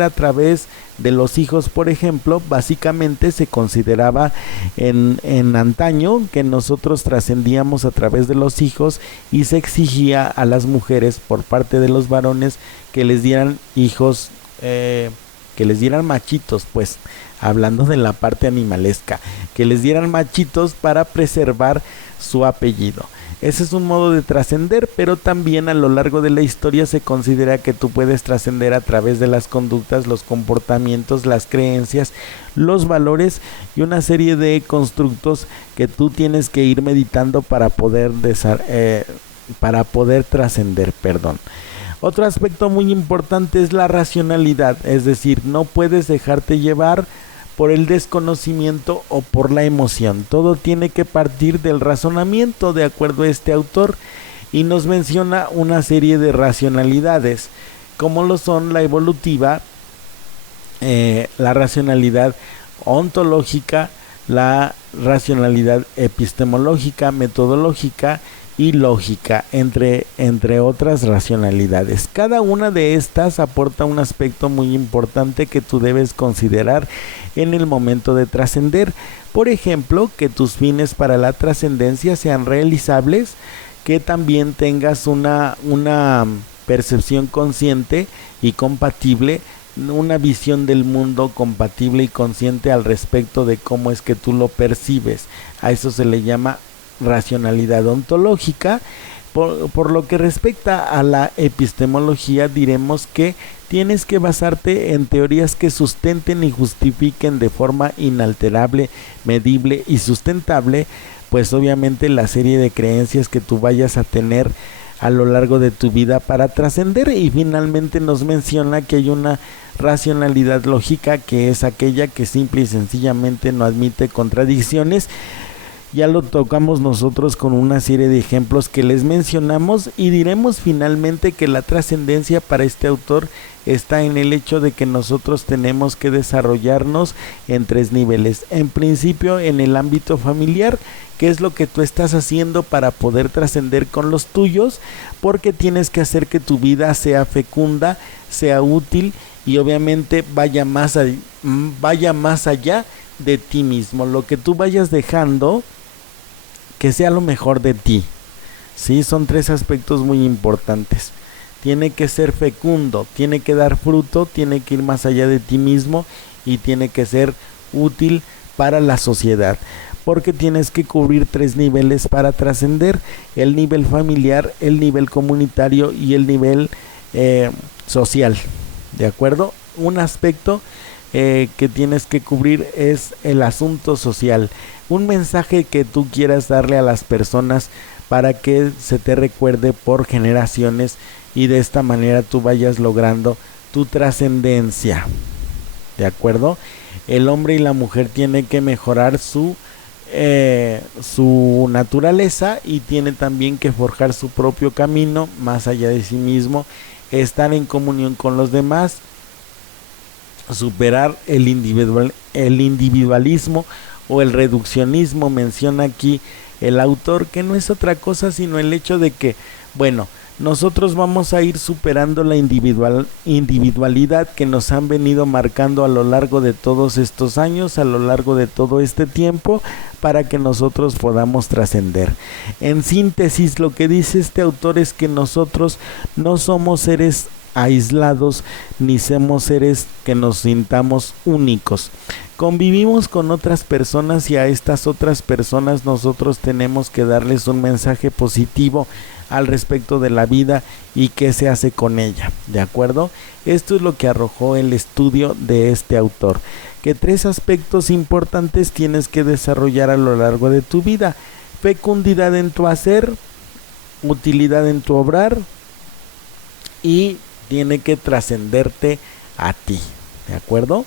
a través de los hijos. Por ejemplo, básicamente se consideraba en antaño que nosotros trascendíamos a través de los hijos, y se exigía a las mujeres por parte de los varones que les dieran hijos, que les dieran machitos, pues hablando de la parte animalesca, que les dieran machitos para preservar su apellido. Ese es un modo de trascender, pero también a lo largo de la historia se considera que tú puedes trascender a través de las conductas, los comportamientos, las creencias, los valores y una serie de constructos que tú tienes que ir meditando para poder trascender. Otro aspecto muy importante es la racionalidad, es decir, no puedes dejarte llevar por el desconocimiento o por la emoción. Todo tiene que partir del razonamiento, de acuerdo a este autor, y nos menciona una serie de racionalidades, como lo son la evolutiva, la racionalidad ontológica, la racionalidad epistemológica, metodológica y lógica, entre otras racionalidades. Cada una de estas aporta un aspecto muy importante que tú debes considerar en el momento de trascender. Por ejemplo, que tus fines para la trascendencia sean realizables, que también tengas una percepción consciente y compatible, una visión del mundo compatible y consciente al respecto de cómo es que tú lo percibes. A eso se le llama racionalidad ontológica. Por lo que respecta a la epistemología, diremos que tienes que basarte en teorías que sustenten y justifiquen de forma inalterable, medible y sustentable, pues obviamente la serie de creencias que tú vayas a tener a lo largo de tu vida para trascender. Y finalmente nos menciona que hay una racionalidad lógica, que es aquella que simple y sencillamente no admite contradicciones. Ya lo tocamos nosotros con una serie de ejemplos que les mencionamos, y diremos finalmente que la trascendencia para este autor está en el hecho de que nosotros tenemos que desarrollarnos en 3 niveles. En principio, en el ámbito familiar, qué es lo que tú estás haciendo para poder trascender con los tuyos, porque tienes que hacer que tu vida sea fecunda, sea útil y obviamente vaya más allá de ti mismo. Lo que tú vayas dejando, que sea lo mejor de ti. Sí, son 3 aspectos muy importantes. Tiene que ser fecundo, tiene que dar fruto, tiene que ir más allá de ti mismo y tiene que ser útil para la sociedad, porque tienes que cubrir 3 niveles para trascender: el nivel familiar, el nivel comunitario y el nivel social. ¿De acuerdo? Un aspecto que tienes que cubrir es el asunto social, un mensaje que tú quieras darle a las personas para que se te recuerde por generaciones, y de esta manera tú vayas logrando tu trascendencia. ¿De acuerdo? El hombre y la mujer tienen que mejorar su naturaleza, y tiene también que forjar su propio camino más allá de sí mismo, estar en comunión con los demás, superar el individualismo o el reduccionismo. Menciona aquí el autor que no es otra cosa sino el hecho de que, bueno, nosotros vamos a ir superando la individualidad que nos han venido marcando a lo largo de todos estos años, a lo largo de todo este tiempo, para que nosotros podamos trascender. En síntesis, lo que dice este autor es que nosotros no somos seres aislados, ni somos seres que nos sintamos únicos. Convivimos con otras personas y a estas otras personas nosotros tenemos que darles un mensaje positivo al respecto de la vida y qué se hace con ella, ¿de acuerdo? Esto es lo que arrojó el estudio de este autor, que 3 aspectos importantes tienes que desarrollar a lo largo de tu vida: fecundidad en tu hacer, utilidad en tu obrar, y tiene que trascenderte a ti, ¿de acuerdo?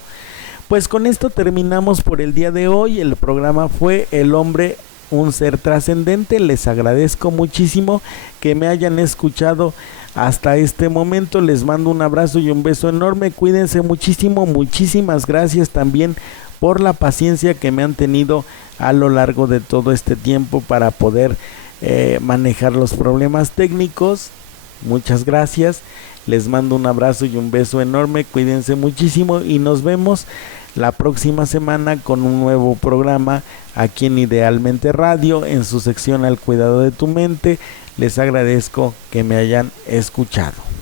Pues con esto terminamos por el día de hoy. El programa fue El hombre, un ser trascendente. Les agradezco muchísimo que me hayan escuchado hasta este momento. Les mando un abrazo y un beso enorme. Cuídense muchísimo. Muchísimas gracias también por la paciencia que me han tenido a lo largo de todo este tiempo para poder manejar los problemas técnicos. Muchas gracias. Les mando un abrazo y un beso enorme. Cuídense muchísimo y nos vemos la próxima semana con un nuevo programa aquí en Idealmente Radio, en su sección Al Cuidado de tu Mente. Les agradezco que me hayan escuchado.